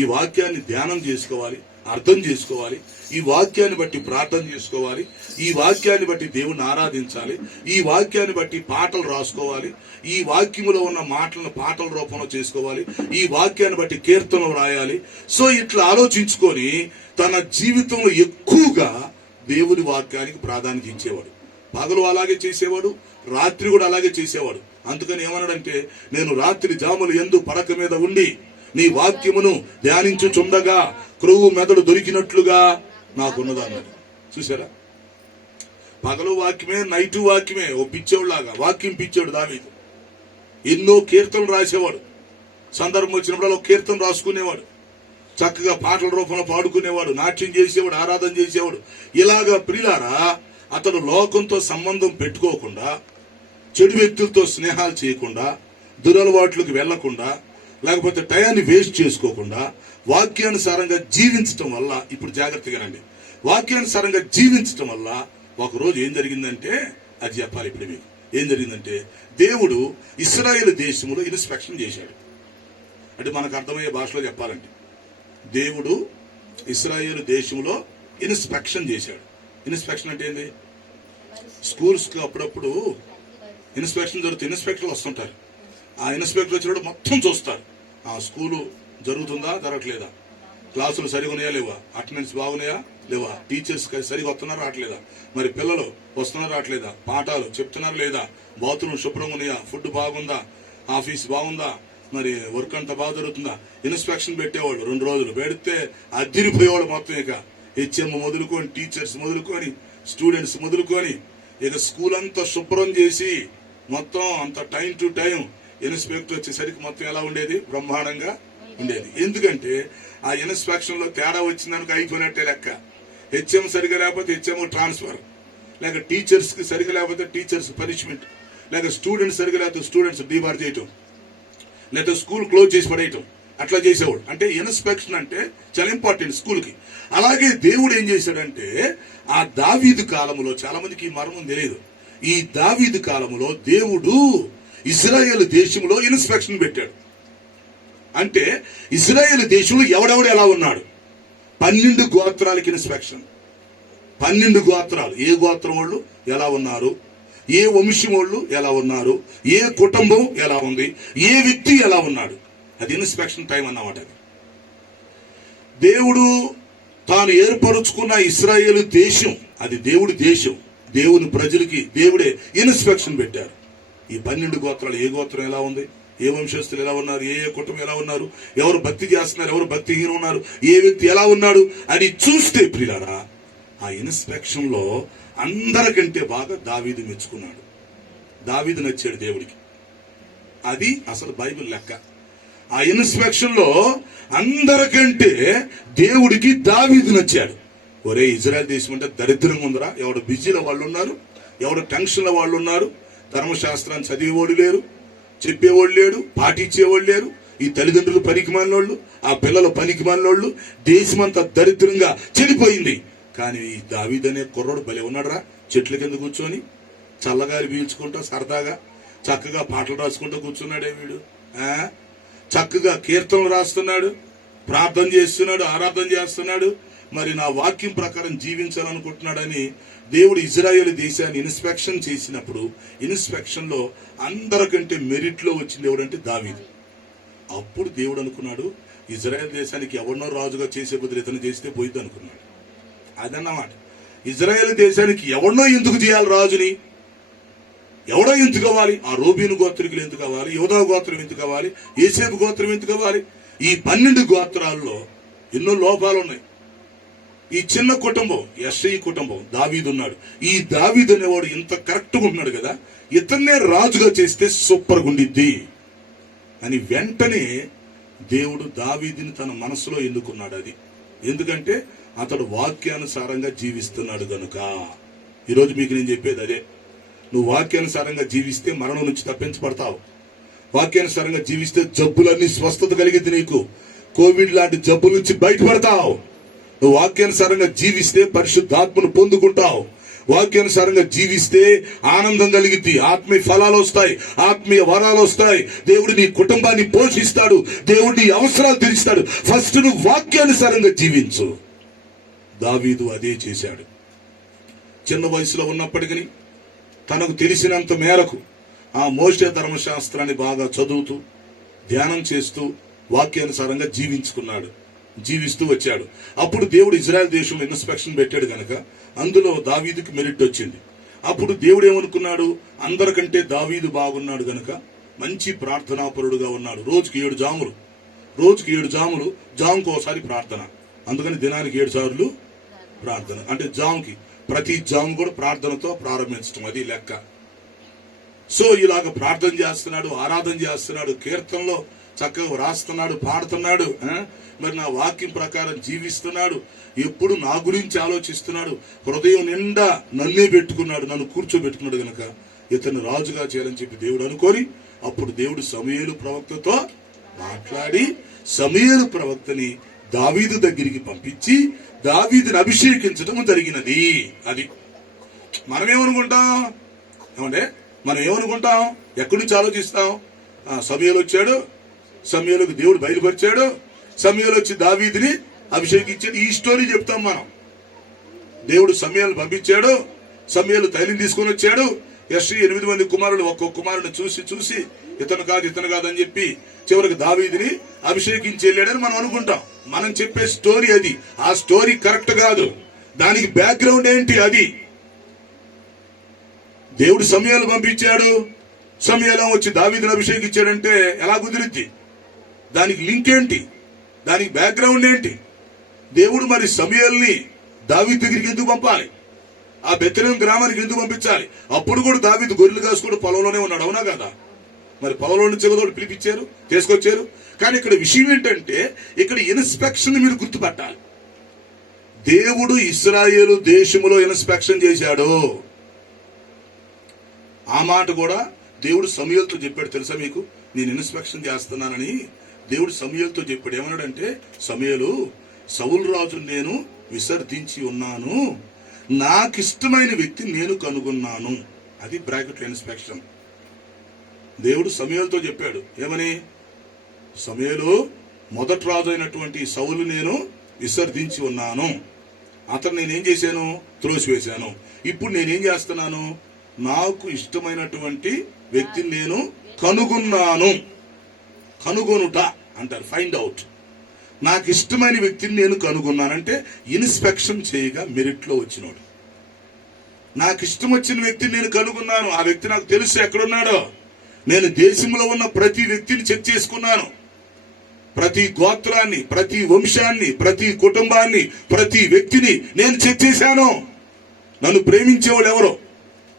ఈ వాక్యాన్ని ధ్యానం చేసుకోవాలి, అర్థం చేసుకోవాలి, ఈ వాక్యాన్ని బట్టి ప్రార్థన చేసుకోవాలి, ఈ వాక్యాన్ని బట్టి దేవుణ్ణి ఆరాధించాలి, ఈ వాక్యాన్ని బట్టి పాటలు రాసుకోవాలి, ఈ వాక్యములో ఉన్న మాటలను పాటల రూపంలో చేసుకోవాలి, ఈ వాక్యాన్ని బట్టి కీర్తనలు రాయాలి. సో ఇట్లా ఆలోచించుకొని తన జీవితంలో ఎక్కువగా దేవుని వాక్యానికి ప్రాధాన్యత ఇచ్చేవాడు. పగలు అలాగే చేసేవాడు, రాత్రి కూడా అలాగే చేసేవాడు. అందుకని ఏమన్నాడంటే, నేను రాత్రి జాములు యందు పడక మీద ఉండి నీ వాక్యమును ధ్యానించుచుండగా క్రొవ్వు మెదడు దొరికినట్లుగా నాకున్నది అన్నాడు. చూసారా, పగలు వాక్యమే, నైటు వాక్యమే. ఓ పిచ్చోడులాగా వాక్యం పిచ్చాడు దావీదు. ఎన్నో కీర్తనలు రాసేవాడు. సందర్భం వచ్చినప్పుడు ఒక కీర్తన రాసుకునేవాడు, చక్కగా పాటల రూపంలో పాడుకునేవాడు, నాట్యం చేసేవాడు, ఆరాధన చేసేవాడు. ఇలాగా ప్రియులారా, అతడు లోకంతో సంబంధం పెట్టుకోకుండా, చెడు వ్యక్తులతో స్నేహాలు చేయకుండా, దురలవాట్లకు వెళ్లకుండా, లేకపోతే టయాన్ని వేస్ట్ చేసుకోకుండా వాక్యానుసారంగా జీవించటం వల్ల, ఇప్పుడు జాగ్రత్తగానండి, వాక్యానుసారంగా జీవించటం వల్ల ఒకరోజు ఏం జరిగిందంటే, అది చెప్పాలి ఇప్పుడు మీకు. ఏం జరిగిందంటే, దేవుడు ఇశ్రాయేలు దేశంలో ఇన్స్పెక్షన్ చేశాడు. అంటే మనకు అర్థమయ్యే భాషలో చెప్పాలంటే, దేవుడు ఇశ్రాయేలు దేశంలో ఇన్స్పెక్షన్ చేశాడు. ఇన్స్పెక్షన్ అంటే ఏంది? స్కూల్స్ కి అప్పుడప్పుడు ఇన్స్పెక్షన్ జరుగుతుంది, ఇన్స్పెక్టర్లు వస్తుంటారు. ఆ ఇన్స్పెక్టర్ వచ్చినప్పుడు మొత్తం చూస్తారు, ఆ స్కూలు జరుగుతుందా, జరగట్లేదా, క్లాసులు సరిగా ఉన్నాయా లేవా, అటెండెన్స్ బాగున్నాయా లేవా, టీచర్స్ సరిగా వస్తున్నారా రావట్లేదా, మరి పిల్లలు వస్తున్నారా రావట్లేదా, పాఠాలు చెప్తున్నారా లేదా, బాత్రూమ్ శుభ్రంగా ఉన్నాయా, ఫుడ్ బాగుందా, ఆఫీస్ బాగుందా, మరి వర్క్ అంతా బాగా జరుగుతుందా. ఇన్స్పెక్షన్ పెట్టేవాళ్ళు 2 రోజులు పెడితే అదిరిపోయేవాళ్ళు మొత్తం. ఇక హెచ్ఎం మొదలుకొని, టీచర్స్ మొదలుకొని, స్టూడెంట్స్ మొదలుకొని, ఇక స్కూల్ అంతా శుభ్రం చేసి మొత్తం అంత టైం టు టైం ఇన్స్పెక్టర్ వచ్చేసరికి మొత్తం ఎలా ఉండేది? బ్రహ్మాండంగా ఉండేది. ఎందుకంటే ఆ ఇన్స్పెక్షన్ లో తేడా వచ్చిందనుక అయిపోయినట్టే లెక్క. హెచ్ఎం సరిగా లేకపోతే హెచ్ఎం ట్రాన్స్ఫర్, లేక టీచర్స్ కి సరిగా లేకపోతే టీచర్స్ పనిష్మెంట్, లేక స్టూడెంట్స్ సరిగా లేకపోతే స్టూడెంట్స్ డిబార్ చేయటం, లేదా స్కూల్ క్లోజ్ చేసి పడేయటం, అట్లా చేసేవాడు. అంటే ఇన్స్పెక్షన్ అంటే చాలా ఇంపార్టెంట్ స్కూల్ కి. అలాగే దేవుడు ఏం చేశాడంటే, ఆ దావీదు కాలంలో, చాలా మందికి ఈ మర్మం తెలియదు, ఈ దావీదు కాలంలో దేవుడు ఇశ్రాయేలు దేశంలో ఇన్స్పెక్షన్ పెట్టాడు. అంటే ఇశ్రాయేలు దేశంలో ఎవడెవడు ఎలా ఉన్నాడు, 12 గోత్రాలకి ఇన్స్పెక్షన్. 12 గోత్రాలు, ఏ గోత్రం వాళ్ళు ఎలా ఉన్నారు, ఏ వంశం వాళ్ళు ఎలా ఉన్నారు, ఏ కుటుంబం ఎలా ఉంది, ఏ వ్యక్తి ఎలా ఉన్నాడు, అది ఇన్స్పెక్షన్ టైం అన్నమాట. అది దేవుడు తాను ఏర్పరుచుకున్న ఇశ్రాయేలు దేశం, అది దేవుడి దేశం. దేవుని ప్రజలకి దేవుడే ఇన్స్పెక్షన్ పెట్టారు. ఈ 12 గోత్రాలు, ఏ గోత్రం ఎలా ఉంది, ఏ వంశస్థులు ఎలా ఉన్నారు, ఏ కుటుంబం ఎలా ఉన్నారు, ఎవరు భక్తి చేస్తున్నారు, ఎవరు భక్తిహీనం ఉన్నారు, ఏ వ్యక్తి ఎలా ఉన్నాడు అని చూస్తే ప్రియులారా, ఆ ఇన్స్పెక్షన్ లో అందరికంటే బాగా దావీదు మెచ్చుకున్నాడు. దావీదు నచ్చాడు దేవుడికి. అది అసలు బైబిల్ లెక్క. ఆ ఇన్స్పెక్షన్ లో అందరికంటే దేవుడికి దావీదు నచ్చాడు. ఒరే, ఇజ్రాయెల్ దేశం అంటే దరిద్రంగా ఉందరా, ఎవడు బిజీలో వాళ్ళు ఉన్నారు, ఎవడు టెన్షన్లో వాళ్ళు ఉన్నారు, ధర్మశాస్త్రాన్ని చదివేవాడు లేరు, చెప్పేవాడు లేడు, పాటించేవాడు లేరు, ఈ తల్లిదండ్రులు పనికి మాలినోళ్ళు, ఆ పిల్లలు పనికి మాలినోళ్ళు, దేశమంతా దరిద్రంగా చెడిపోయింది. కానీ ఈ దావీదు అనే కుర్రోడు భలే ఉన్నాడురా, చెట్ల కింద కూర్చొని చల్లగాలి పీల్చుకుంటా సరదాగా చక్కగా పాటలు రాసుకుంటూ కూర్చున్నాడే వీడు. చక్కగా కీర్తనలు రాస్తున్నాడు, ప్రార్థన చేస్తున్నాడు, ఆరాధన చేస్తున్నాడు. మరి నా వాక్యం ప్రకారం జీవించాలనుకుంటున్నాడని దేవుడు ఇజ్రాయేల్ దేశాన్ని ఇన్స్పెక్షన్ చేసినప్పుడు ఇన్స్పెక్షన్ లో అందరికంటే మెరిట్ లో వచ్చింది ఎవడంటే దావీదు. అప్పుడు దేవుడు అనుకున్నాడు, ఇజ్రాయెల్ దేశానికి ఎవరినో రాజుగా చేసే బదులు ఇతను చేస్తే పోయిద్ది అనుకున్నాడు. అదన్నమాట. ఇజ్రాయెల్ దేశానికి ఎవరినో ఎందుకు చేయాలి రాజుని, ఎవడో ఎందుకు కావాలి, ఆ రోబీను గోత్రికులు ఎందుకు కావాలి, యోధా గోత్రం ఎందుకు కావాలి, యేసేపు గోత్రం ఎందుకు కావాలి. ఈ 12 గోత్రాల్లో ఎన్నో లోపాలు ఉన్నాయి. ఈ చిన్న కుటుంబం యెష్షయి కుటుంబం, దావీదు ఉన్నాడు. ఈ దావీదు అనేవాడు ఇంత కరెక్ట్గా ఉన్నాడు కదా, ఇతన్నే రాజుగా చేస్తే సూపర్గా ఉండిద్ది అని వెంటనే దేవుడు దావీదుని తన మనసులో ఎన్నుకున్నాడు. అది ఎందుకంటే అతడు వాక్యానుసారంగా జీవిస్తున్నాడు గనుక. ఈరోజు మీకు నేను చెప్పేది అదే. నువ్వు వాక్యానుసారంగా జీవిస్తే మరణం నుంచి తప్పించబడతావు. వాక్యానుసారంగా జీవిస్తే జబ్బులన్నీ స్వస్థత కలిగితే నీకు కోవిడ్ లాంటి జబ్బుల నుంచి బయటపడతావు. నువ్వు వాక్యానుసారంగా జీవిస్తే పరిశుద్ధాత్మను పొందుకుంటావు. వాక్యానుసారంగా జీవిస్తే ఆనందం కలిగిద్ది, ఆత్మీయ ఫలాలు వస్తాయి, ఆత్మీయ వరాలు వస్తాయి. దేవుడు నీ కుటుంబాన్ని పోషిస్తాడు, దేవుడు నీ అవసరాలు తీరుస్తాడు. ఫస్ట్ నువ్వు వాక్యానుసారంగా జీవించు. దావీదు అదే చేశాడు. చిన్న వయసులో ఉన్నప్పటికీ తనకు తెలిసినంత మేరకు ఆ మోషే ధర్మశాస్త్రాన్ని బాగా చదువుతూ ధ్యానం చేస్తూ వాక్యానుసారంగా జీవిస్తూ వచ్చాడు. అప్పుడు దేవుడు ఇజ్రాయెల్ దేశంలో ఇన్స్పెక్షన్ పెట్టాడు గనక అందులో దావీదుకి మెరిట్ వచ్చింది. అప్పుడు దేవుడు ఏమనుకున్నాడు, అందరికంటే దావీదు బాగున్నాడు గనక మంచి ప్రార్థనాపరుడుగా ఉన్నాడు. రోజుకి 7 జాములు జాముకు ఒకసారి ప్రార్థన. అందుకని దినానికి 7 సార్లు ప్రార్థన. అంటే జాముకి ప్రతి జాము కూడా ప్రార్థనతో ప్రారంభించడం, అది లెక్క. సో ఇలాగ ప్రార్థన చేస్తున్నాడు, ఆరాధన చేస్తున్నాడు, కీర్తనలో చక్కగా రాస్తున్నాడు, పాడుతున్నాడు. మరి నా వాక్యం ప్రకారం జీవిస్తున్నాడు. ఎప్పుడు నా గురించి ఆలోచిస్తున్నాడు. హృదయం నిండా నన్నే పెట్టుకున్నాడు, నన్ను కూర్చోబెట్టుకున్నాడు గనక ఇతను రాజుగా చేయాలని చెప్పి దేవుడు అనుకొని అప్పుడు దేవుడు సమూయేలు ప్రవక్తతో మాట్లాడి సమూయేలు ప్రవక్తని దావీదు దగ్గరికి పంపించి దావీదుని అభిషేకించడం జరిగినది. అది మనమేమనుకుంటాం ఏమంటే, మనం ఏమనుకుంటాం, ఎక్కడి నుంచి ఆలోచిస్తాం. సమూయేలు వచ్చాడు, సమూయేలుకు దేవుడు బయలుపరిచాడు, సమూయేలు వచ్చి దావీదుని అభిషేకించాడు, ఈ స్టోరీ చెప్తాం మనం. దేవుడు సమూయేలు పంపించాడు, సమూయేలు తైలం తీసుకొని వచ్చాడు. యెష్షయి 8 మంది కుమారులు ఒక్కొక్క కుమారుని చూసి ఇతను కాదు అని చెప్పి చివరికి దావీదుని అభిషేకించి వెళ్ళాడని మనం అనుకుంటాం. మనం చెప్పే స్టోరీ అది. ఆ స్టోరీ కరెక్ట్ కాదు. దానికి బ్యాక్గ్రౌండ్ ఏంటి, అది దేవుడు సమూయేలు పంపించాడు, సమూయేలు వచ్చి దావీదుని అభిషేకించాడంటే ఎలా కుదిరిద్ది? దానికి లింక్ ఏంటి, దానికి బ్యాక్గ్రౌండ్ ఏంటి? దేవుడు మరి సమూయేలుని దావీదు దగ్గరికి ఎందుకు పంపాలి, ఆ బెత్లెహేము గ్రామానికి ఎందుకు పంపించాలి? అప్పుడు కూడా దావీదు గొర్రెలు కాసుకొని పొలంలోనే ఉన్నాడు, అవునా కదా? మరి పొలంలో నుంచి కూడా పిలిపించారు, తీసుకొచ్చారు. కానీ ఇక్కడ విషయం ఏంటంటే, ఇక్కడ ఇన్స్పెక్షన్ మీరు గుర్తుపట్టాలి. దేవుడు ఇశ్రాయేలు దేశములో ఇన్స్పెక్షన్ చేశాడు. ఆ మాట కూడా దేవుడు సమూయేలుతో చెప్పాడు. తెలుసా మీకు, నేను ఇన్స్పెక్షన్ చేస్తున్నానని దేవుడు సమూయేలుతో చెప్పాడు. ఏమన్నాడంటే, సమూయేలు, సౌలు రాజును నేను విసర్జించి ఉన్నాను, నాకిష్టమైన వ్యక్తిని నేను కనుగొన్నాను. అది బ్రాకెట్ ఇన్స్పెక్షన్. దేవుడు సమూయేలుతో చెప్పాడు. ఏమని? సమూయేలు, మొదటి రాజు అయినటువంటి సౌలు నేను విసర్జించి ఉన్నాను, అతను నేనేం చేశాను, త్రోసివేశాను. ఇప్పుడు నేనేం చేస్తున్నాను, నాకు ఇష్టమైనటువంటి వ్యక్తిని నేను కనుగొన్నాను. కనుగొనుట అంటారు, ఫైండ్ అవుట్. నాకు ఇష్టమైన వ్యక్తిని నేను కనుగొన్నానంటే ఇన్స్పెక్షన్ చేయగా మెరిట్ లో వచ్చినాడు. నాకు ఇష్టం వచ్చిన వ్యక్తిని నేను కనుగొన్నాను, ఆ వ్యక్తి నాకు తెలుసు ఎక్కడున్నాడో. నేను దేశంలో ఉన్న ప్రతి వ్యక్తిని చెక్ చేసుకున్నాను, ప్రతి గోత్రాన్ని, ప్రతి వంశాన్ని, ప్రతి కుటుంబాన్ని, ప్రతి వ్యక్తిని నేను చెక్ చేశాను. నన్ను ప్రేమించేవాళ్ళు ఎవరో,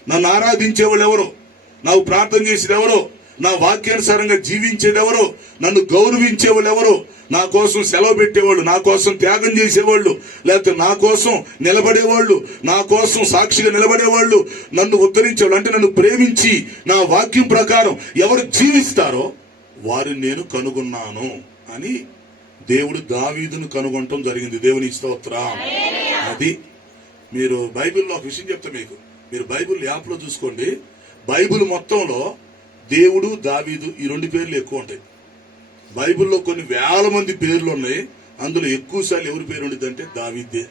నన్ను ఆరాధించేవాళ్ళు ఎవరో, నాకు ప్రార్థన చేసేది ఎవరో, నా వాక్యానుసారంగా జీవించేది ఎవరు, నన్ను గౌరవించేవాళ్ళు ఎవరు, నా కోసం సెలవు పెట్టేవాళ్ళు, నా కోసం త్యాగం చేసేవాళ్ళు, లేకపోతే నా కోసం నిలబడేవాళ్ళు, నా కోసం సాక్షిగా నిలబడేవాళ్ళు, నన్ను ఉద్ధరించేవాళ్ళు, అంటే నన్ను ప్రేమించి నా వాక్యం ప్రకారం ఎవరు జీవిస్తారో వారిని నేను కనుగొన్నాను అని దేవుడు దావీదును కనుగొనటం జరిగింది. దేవుని స్తోత్రం. అది మీరు బైబిల్లో ఒక విషయం చెప్తా మీకు, మీరు బైబిల్ యాప్లో చూసుకోండి. బైబిల్ మొత్తంలో దేవుడు దావీదు ఈ 2 పేర్లు ఎక్కువ ఉంటాయి. బైబిల్లో కొన్ని వేల మంది పేర్లు ఉన్నాయి, అందులో ఎక్కువ సార్లు ఎవరి పేరు ఉండేది అంటే దావీదే.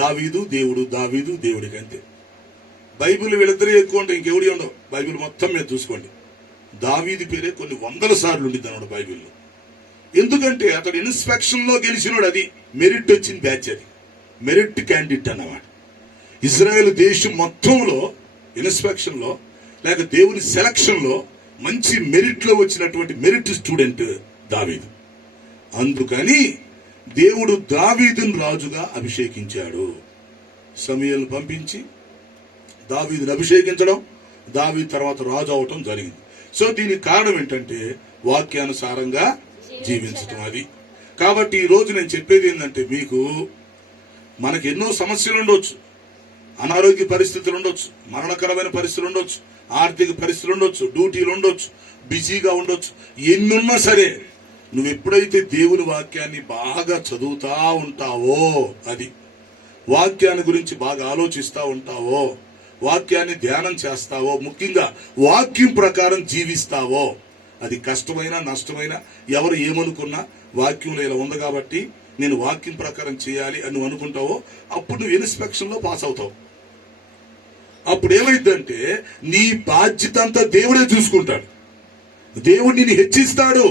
దావీదు దేవుడు, దావీదు దేవుడికి, అంతే. బైబిల్ వీళ్ళిద్దరే ఎక్కువ ఉంటాయి, ఇంకెవడి ఉండవు. బైబిల్ మొత్తం మీద చూసుకోండి, దావీదు పేరే కొన్ని 100 సార్లు ఉండిద్ది అన్నాడు బైబిల్లో. ఎందుకంటే అతడు ఇన్స్పెక్షన్ లో గెలిచినాడు, అది మెరిట్ వచ్చిన బ్యాచ్, అది మెరిట్ క్యాండిడేట్ అన్నమాట. ఇజ్రాయెల్ దేశం మొత్తంలో ఇన్స్పెక్షన్ లో లేక దేవుని సెలక్షన్ లో మంచి మెరిట్ లో వచ్చినటువంటి మెరిట్ స్టూడెంట్ దావీదు. అందుకని దేవుడు దావీదును రాజుగా అభిషేకించాడు. సమూయేలును పంపించి దావీదును అభిషేకించడం, దావీదు తర్వాత రాజు అవటం జరిగింది. సో దీనికి కారణం ఏంటంటే వాక్యానుసారంగా జీవించటం. అది కాబట్టి ఈ రోజు నేను చెప్పేది ఏంటంటే, మీకు మనకి ఎన్నో సమస్యలు ఉండొచ్చు, అనారోగ్య పరిస్థితులు ఉండొచ్చు, మరణకరమైన పరిస్థితులు ఉండొచ్చు, ఆర్థిక పరిస్థితులు ఉండొచ్చు, డ్యూటీలు ఉండొచ్చు, బిజీగా ఉండొచ్చు. ఎన్నున్నా సరే నువ్వు ఎప్పుడైతే దేవుని వాక్యాన్ని బాగా చదువుతా ఉంటావో, అది వాక్యాన్ని గురించి బాగా ఆలోచిస్తా ఉంటావో, వాక్యాన్ని ధ్యానం చేస్తావో, ముఖ్యంగా వాక్యం ప్రకారం జీవిస్తావో, అది కష్టమైన నష్టమైన ఎవరు ఏమనుకున్నా వాక్యంలో ఇలా ఉంది కాబట్టి నేను వాక్యం ప్రకారం చేయాలి అని నువ్వు అనుకుంటావో, అప్పుడు నువ్వు ఇన్స్పెక్షన్ లో పాస్ అవుతావు. అప్పుడు ఏమైందంటే నీ బాధ్యత అంతా దేవుడే చూసుకుంటాడు. దేవుడు నిన్ను హెచ్చిస్తాడు,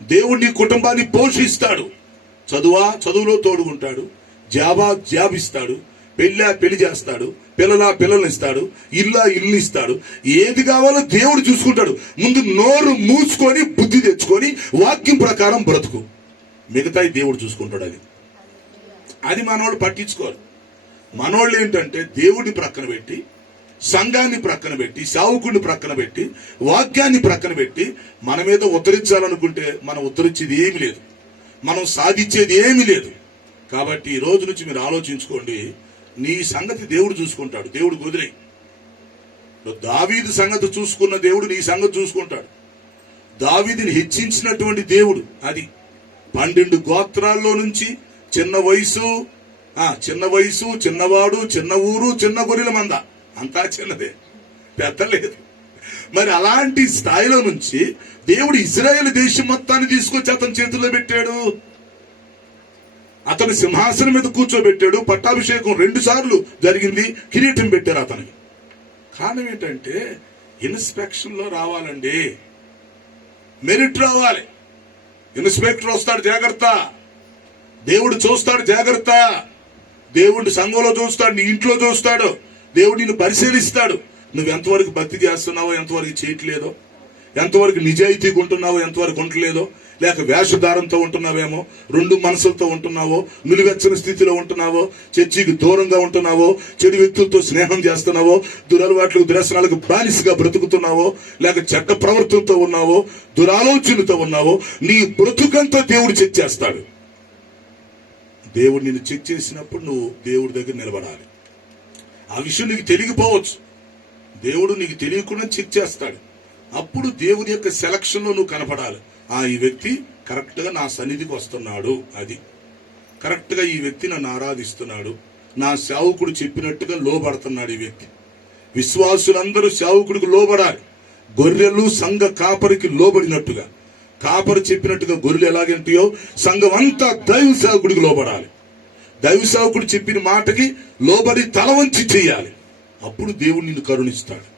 దేవుడు నీ కుటుంబాన్ని పోషిస్తాడు. చదువులో తోడుకుంటాడు, జాబ్ ఇస్తాడు, పెళ్లి చేస్తాడు, పిల్లల్ని ఇస్తాడు, ఇల్లు ఇస్తాడు. ఏది కావాలో దేవుడు చూసుకుంటాడు. ముందు నోరు మూసుకొని బుద్ధి తెచ్చుకొని వాక్యం ప్రకారం బ్రతుకు, మిగతాయి దేవుడు చూసుకుంటాడు. అది మనోళ్ళు పట్టించుకోరు. మనోళ్ళు ఏంటంటే దేవుడిని ప్రక్కన పెట్టి, సంఘాన్ని ప్రక్కన పెట్టి, సేవకుడిని ప్రక్కన పెట్టి, వాక్యాన్ని ప్రక్కన పెట్టి మన మీద ఉద్ధరించాలనుకుంటే మనం ఉద్ధరించేది ఏమి లేదు, మనం సాధించేది ఏమి లేదు. కాబట్టి ఈ రోజు నుంచి మీరు ఆలోచించుకోండి, నీ సంగతి దేవుడు చూసుకుంటాడు. దేవుడు కుదిరే దావీదు సంగతి చూసుకున్న దేవుడు నీ సంగతి చూసుకుంటాడు. దావీదుని హెచ్చించినటువంటి దేవుడు, అది 12 గోత్రాల్లో నుంచి చిన్న వయసు, చిన్నవాడు, చిన్న ఊరు, చిన్న గొర్రెల మంద, అంతా చిన్నదే, పెద్ద లేదు. మరి అలాంటి స్థాయిలో నుంచి దేవుడు ఇజ్రాయేల్ దేశం మొత్తాన్ని తీసుకొచ్చి అతని చేతుల్లో పెట్టాడు. అతని సింహాసనం మీద కూర్చోబెట్టాడు. పట్టాభిషేకం 2 సార్లు జరిగింది, కిరీటం పెట్టారు అతనికి. కారణం ఏంటంటే ఇన్స్పెక్షన్ లో రావాలండి, మెరిట్ రావాలి. ఇన్స్పెక్టర్ వస్తాడు, జాగ్రత్త. దేవుడు చూస్తాడు, జాగ్రత్త. దేవుడు సంఘంలో చూస్తాడు, నీ ఇంట్లో చూస్తాడు. దేవుడు నిన్ను పరిశీలిస్తాడు. నువ్వు ఎంతవరకు భక్తి చేస్తున్నావో, ఎంతవరకు చేయట్లేదో, ఎంతవరకు నిజాయితీగా ఉంటున్నావో, ఎంతవరకు ఉండలేదో, లేక వేషధారంతో ఉంటున్నావేమో, 2 మనసులతో ఉంటున్నావో, నిలువెచ్చని స్థితిలో ఉంటున్నావో, చర్చికి దూరంగా ఉంటున్నావో, చెడు వ్యక్తులతో స్నేహం చేస్తున్నావో, దురలవాట్లకు దురసనాలకు బానిసగా బ్రతుకుతున్నావో, లేక చెడ్డ ప్రవర్తనతో ఉన్నావో, దురాలోచనతో ఉన్నావో, నీ బ్రతుకంతా దేవుడు చెక్ చేస్తాడు. దేవుడు నిన్ను చెక్ చేసినప్పుడు నువ్వు దేవుడి దగ్గర నిలబడాలి. ఆ విషయం నీకు తెలియకపోవచ్చు, దేవుడు నీకు తెలియకుండా చెక్ చేస్తాడు. అప్పుడు దేవుని యొక్క సెలక్షన్ లో నువ్వు కనపడాలి. ఈ వ్యక్తి కరెక్ట్ గా నా సన్నిధికి వస్తున్నాడు, అది కరెక్ట్ గా ఈ వ్యక్తి నన్ను ఆరాధిస్తున్నాడు, నా సేవకుడు చెప్పినట్టుగా లోబడుతున్నాడు ఈ వ్యక్తి. విశ్వాసులందరూ సేవకుడికి లోబడాలి. గొర్రెలు సంఘ కాపరికి లోబడినట్టుగా, కాపరి చెప్పినట్టుగా గొర్రెలు ఎలాగంటాయో సంఘం అంతా దైవ సేవకుడికి లోబడాలి. దైవ సేవకుడు చెప్పిన మాటకి లోబడి తల వంచి చేయాలి. అప్పుడు దేవుడు నిన్ను కరుణిస్తాడు.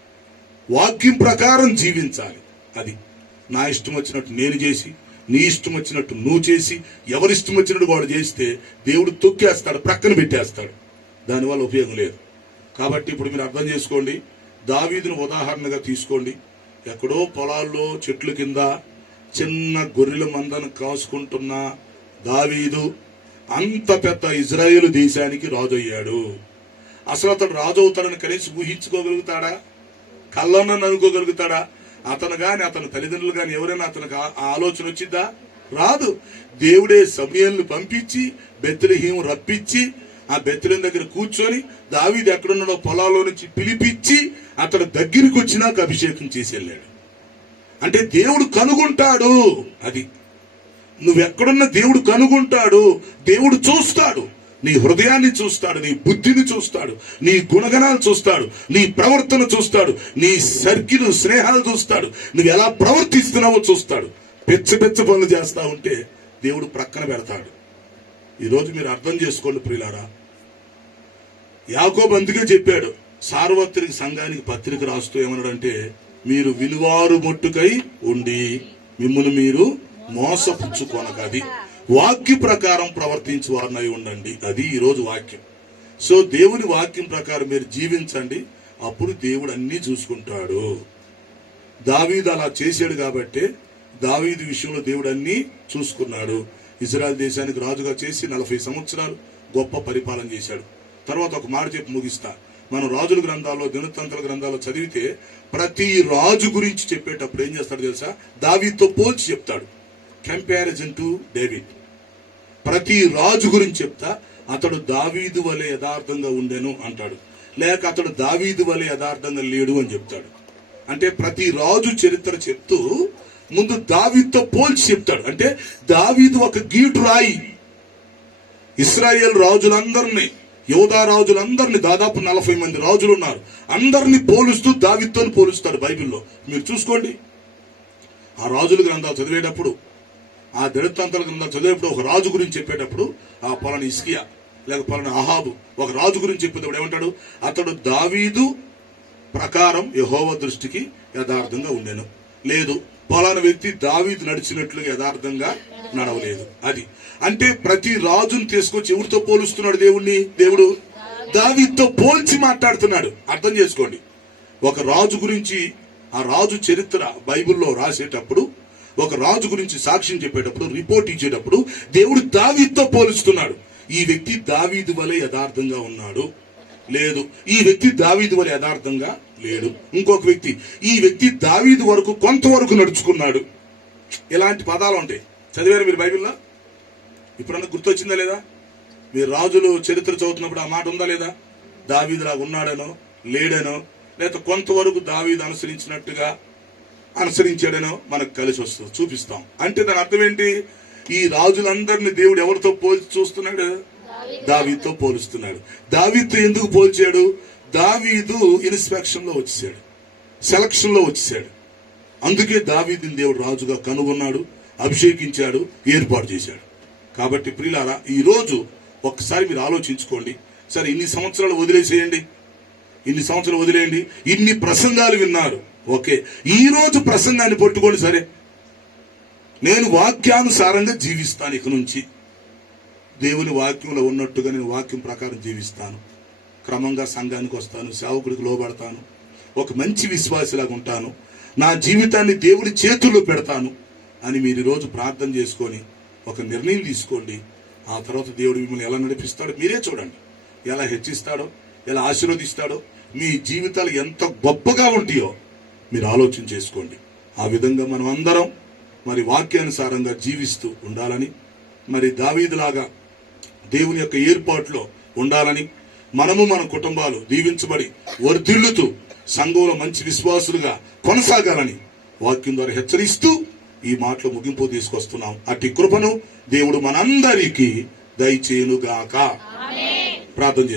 వాక్యం ప్రకారం జీవించాలి. అది నా ఇష్టం వచ్చినట్టు నేను చేసి, నీ ఇష్టం వచ్చినట్టు నువ్వు చేసి, ఎవరిష్టం వచ్చినట్టు వాడు చేస్తే దేవుడు తొక్కేస్తాడు, ప్రక్కన పెట్టేస్తాడు. దానివల్ల ఉపయోగం లేదు. కాబట్టి ఇప్పుడు మీరు అర్థం చేసుకోండి. దావీదును ఉదాహరణగా తీసుకోండి. ఎక్కడో పొలాల్లో చెట్ల కింద చిన్న గొర్రెల మందను కాసుకుంటున్న దావీదు అంత పెద్ద ఇజ్రాయేలు దేశానికి రాజు అయ్యాడు. అసలు అతడు రాజు అవుతాడని కనీసం ఊహించుకోగలుగుతాడా? కళ్ళన్న అనుకోగలుగుతాడా? అతను గాని అతని తల్లిదండ్రులు గాని ఎవరైనా అతనికి ఆ ఆలోచన వచ్చిద్దా? రాదు. దేవుడే సమూయేలును పంపించి బెత్లెహేము రప్పించి ఆ బెత్లెహేము దగ్గర కూర్చొని దావీదు ఎక్కడున్నాడో పొలాల్లో నుంచి పిలిపించి అతడు దగ్గరికి వచ్చినాక అభిషేకం చేసి వెళ్ళాడు. అంటే దేవుడు కనుగొంటాడు. అది నువ్వెక్కడున్న దేవుడు కనుగొంటాడు. దేవుడు చూస్తాడు, నీ హృదయాన్ని చూస్తాడు, నీ బుద్ధిని చూస్తాడు, నీ గుణగణాలు చూస్తాడు, నీ ప్రవర్తన చూస్తాడు, నీ సర్కిల్ స్నేహాలు చూస్తాడు, నువ్వు ఎలా ప్రవర్తిస్తున్నావో చూస్తాడు. పెచ్చ పనులు చేస్తా ఉంటే దేవుడు ప్రక్కన పెడతాడు. ఈరోజు మీరు అర్థం చేసుకోండి ప్రియులారా. యాకోబు అందుకే చెప్పాడు, సార్వత్రిక సంఘానికి పత్రిక రాస్తూ ఏమన్నాడంటే, మీరు విలువారు మొట్టుకై ఉండి మిమ్మల్ని మీరు మోసపుచ్చుకొనక, అది వాక్య ప్రకారం ప్రవర్తించే వారినై ఉండండి. అది ఈరోజు వాక్యం. సో దేవుని వాక్యం ప్రకారం మీరు జీవించండి, అప్పుడు దేవుడు అన్ని చూసుకుంటాడు. దావీదు అలా చేశాడు కాబట్టి దావీదు విషయంలో దేవుడు అన్ని చూసుకున్నాడు. ఇజ్రాయెల్ దేశానికి రాజుగా చేసి 40 సంవత్సరాలు గొప్ప పరిపాలన చేశాడు. తర్వాత ఒక మాట చెప్పి ముగిస్తా. మనం రాజుల గ్రంథాల్లో, దినతంత్రుల గ్రంథాల్లో చదివితే ప్రతి రాజు గురించి చెప్పేటప్పుడు ఏం చేస్తాడు తెలుసా? దావీదుతో పోల్చి చెప్తాడు. Comparison to David. ప్రతి రాజు గురించి చెప్తా అతడు దావీదు వలె యథార్థంగా ఉండెను అంటాడు, లేక అతడు దావీదు వలె యథార్థంగా లేడు అని చెప్తాడు. అంటే ప్రతి రాజు చరిత్ర చెప్తూ ముందు దావీదుతో పోల్చి చెప్తాడు. అంటే దావీదు ఒక గీటు రాయి. ఇశ్రాయేల్ రాజులందరినీ, యోధా రాజులందరినీ, దాదాపు 40 మంది రాజులు ఉన్నారు, అందరినీ పోలుస్తూ దావీదుతో పోలుస్తాడు బైబిల్లో. మీరు చూసుకోండి. ఆ రాజుల గ్రంథాలు చదివేటప్పుడు, ఆ దినతంత్రుల గ్రంథాలు చదివేటప్పుడు ఒక రాజు గురించి చెప్పేటప్పుడు ఆ పలానా ఇస్కియా లేక పలానా అహాబు ఒక రాజు గురించి చెప్పేటప్పుడు ఏమంటాడు? అతడు దావీదు ప్రకారం యెహోవా దృష్టికి యథార్థంగా ఉండెను. లేదు, పలానా వ్యక్తి దావీదు నడిచినట్లుగా యథార్థంగా నడవలేదు. అది అంటే ప్రతి రాజును తీసుకొచ్చి ఎవరితో పోలుస్తున్నాడు? దేవుడు దావీదుతో పోల్చి మాట్లాడుతున్నాడు. అర్థం చేసుకోండి. ఒక రాజు గురించి, ఆ రాజు చరిత్ర బైబిల్లో రాసేటప్పుడు, ఒక రాజు గురించి సాక్ష్యం చెప్పేటప్పుడు, రిపోర్ట్ ఇచ్చేటప్పుడు దేవుడు దావీదుతో పోలుస్తున్నాడు. ఈ వ్యక్తి దావీదు వలె యథార్థంగా ఉన్నాడు, లేదు ఈ వ్యక్తి దావీదు వలె యథార్థంగా లేడు. ఇంకొక వ్యక్తి, ఈ వ్యక్తి దావీదు వరకు కొంతవరకు నడుచుకున్నాడు. ఇలాంటి పదాలు ఉంటాయి. చదివారు మీరు బైబిల్లో? ఇప్పుడన్నా గుర్తొచ్చిందా లేదా? మీరు రాజులు చరిత్ర చదువుతున్నప్పుడు ఆ మాట ఉందా లేదా? దావీదులాగా ఉన్నాడనో లేడనో, లేదా కొంతవరకు దావీదు అనుసరించాడనో మనకు కలిసి వస్తుంది, చూపిస్తాం. అంటే దాని అర్థం ఏంటి? ఈ రాజులందరినీ దేవుడు ఎవరితో పోల్చి చూస్తున్నాడు? దావీదుతో పోలుస్తున్నాడు. దావీదుతో ఎందుకు పోల్చాడు? దావీదు ఇన్స్పెక్షన్ లో వచ్చేసాడు, సెలక్షన్ లో వచ్చేసాడు. అందుకే దావీదుని దేవుడు రాజుగా కనుగొన్నాడు, అభిషేకించాడు, ఏర్పాటు చేశాడు. కాబట్టి ప్రియులారా, ఈ రోజు ఒక్కసారి మీరు ఆలోచించుకోండి. సరే, ఇన్ని సంవత్సరాలు వదిలేసేయండి, ఇన్ని ప్రసంగాలు విన్నారు, ఓకే. ఈ రోజు ప్రసంగాన్ని పట్టుకోండి. సరే, నేను వాక్యానుసారంగా జీవిస్తాను. ఇక నుంచి దేవుని వాక్యంలో ఉన్నట్టుగా నేను వాక్యం ప్రకారం జీవిస్తాను. క్రమంగా సంఘానికి వస్తాను, సేవకుడికి లోబడతాను, ఒక మంచి విశ్వాసిలాగా ఉంటాను, నా జీవితాన్ని దేవుడి చేతుల్లో పెడతాను అని మీరు ఈరోజు ప్రార్థన చేసుకొని ఒక నిర్ణయం తీసుకోండి. ఆ తర్వాత దేవుడు మిమ్మల్ని ఎలా నడిపిస్తాడో మీరే చూడండి. ఎలా హెచ్చిస్తాడో, ఎలా ఆశీర్వదిస్తాడో, మీ జీవితాలు ఎంత గొప్పగా ఉంటాయో మీరు ఆలోచన చేసుకోండి. ఆ విధంగా మనం అందరం మరి వాక్యానుసారంగా జీవిస్తూ ఉండాలని, మరి దావీదులాగా దేవుని యొక్క ఏర్పాటులో ఉండాలని, మనము మన కుటుంబాలు దీవించబడి వర్ధిల్లుతూ సంఘంలో మంచి విశ్వాసులుగా కొనసాగాలని వాక్యం ద్వారా హెచ్చరిస్తూ ఈ మాటలు ముగింపు తీసుకొస్తున్నాం. అట్టి కృపను దేవుడు మనందరికీ దయచేయునుగాక. ప్రార్థన చేస్తాం.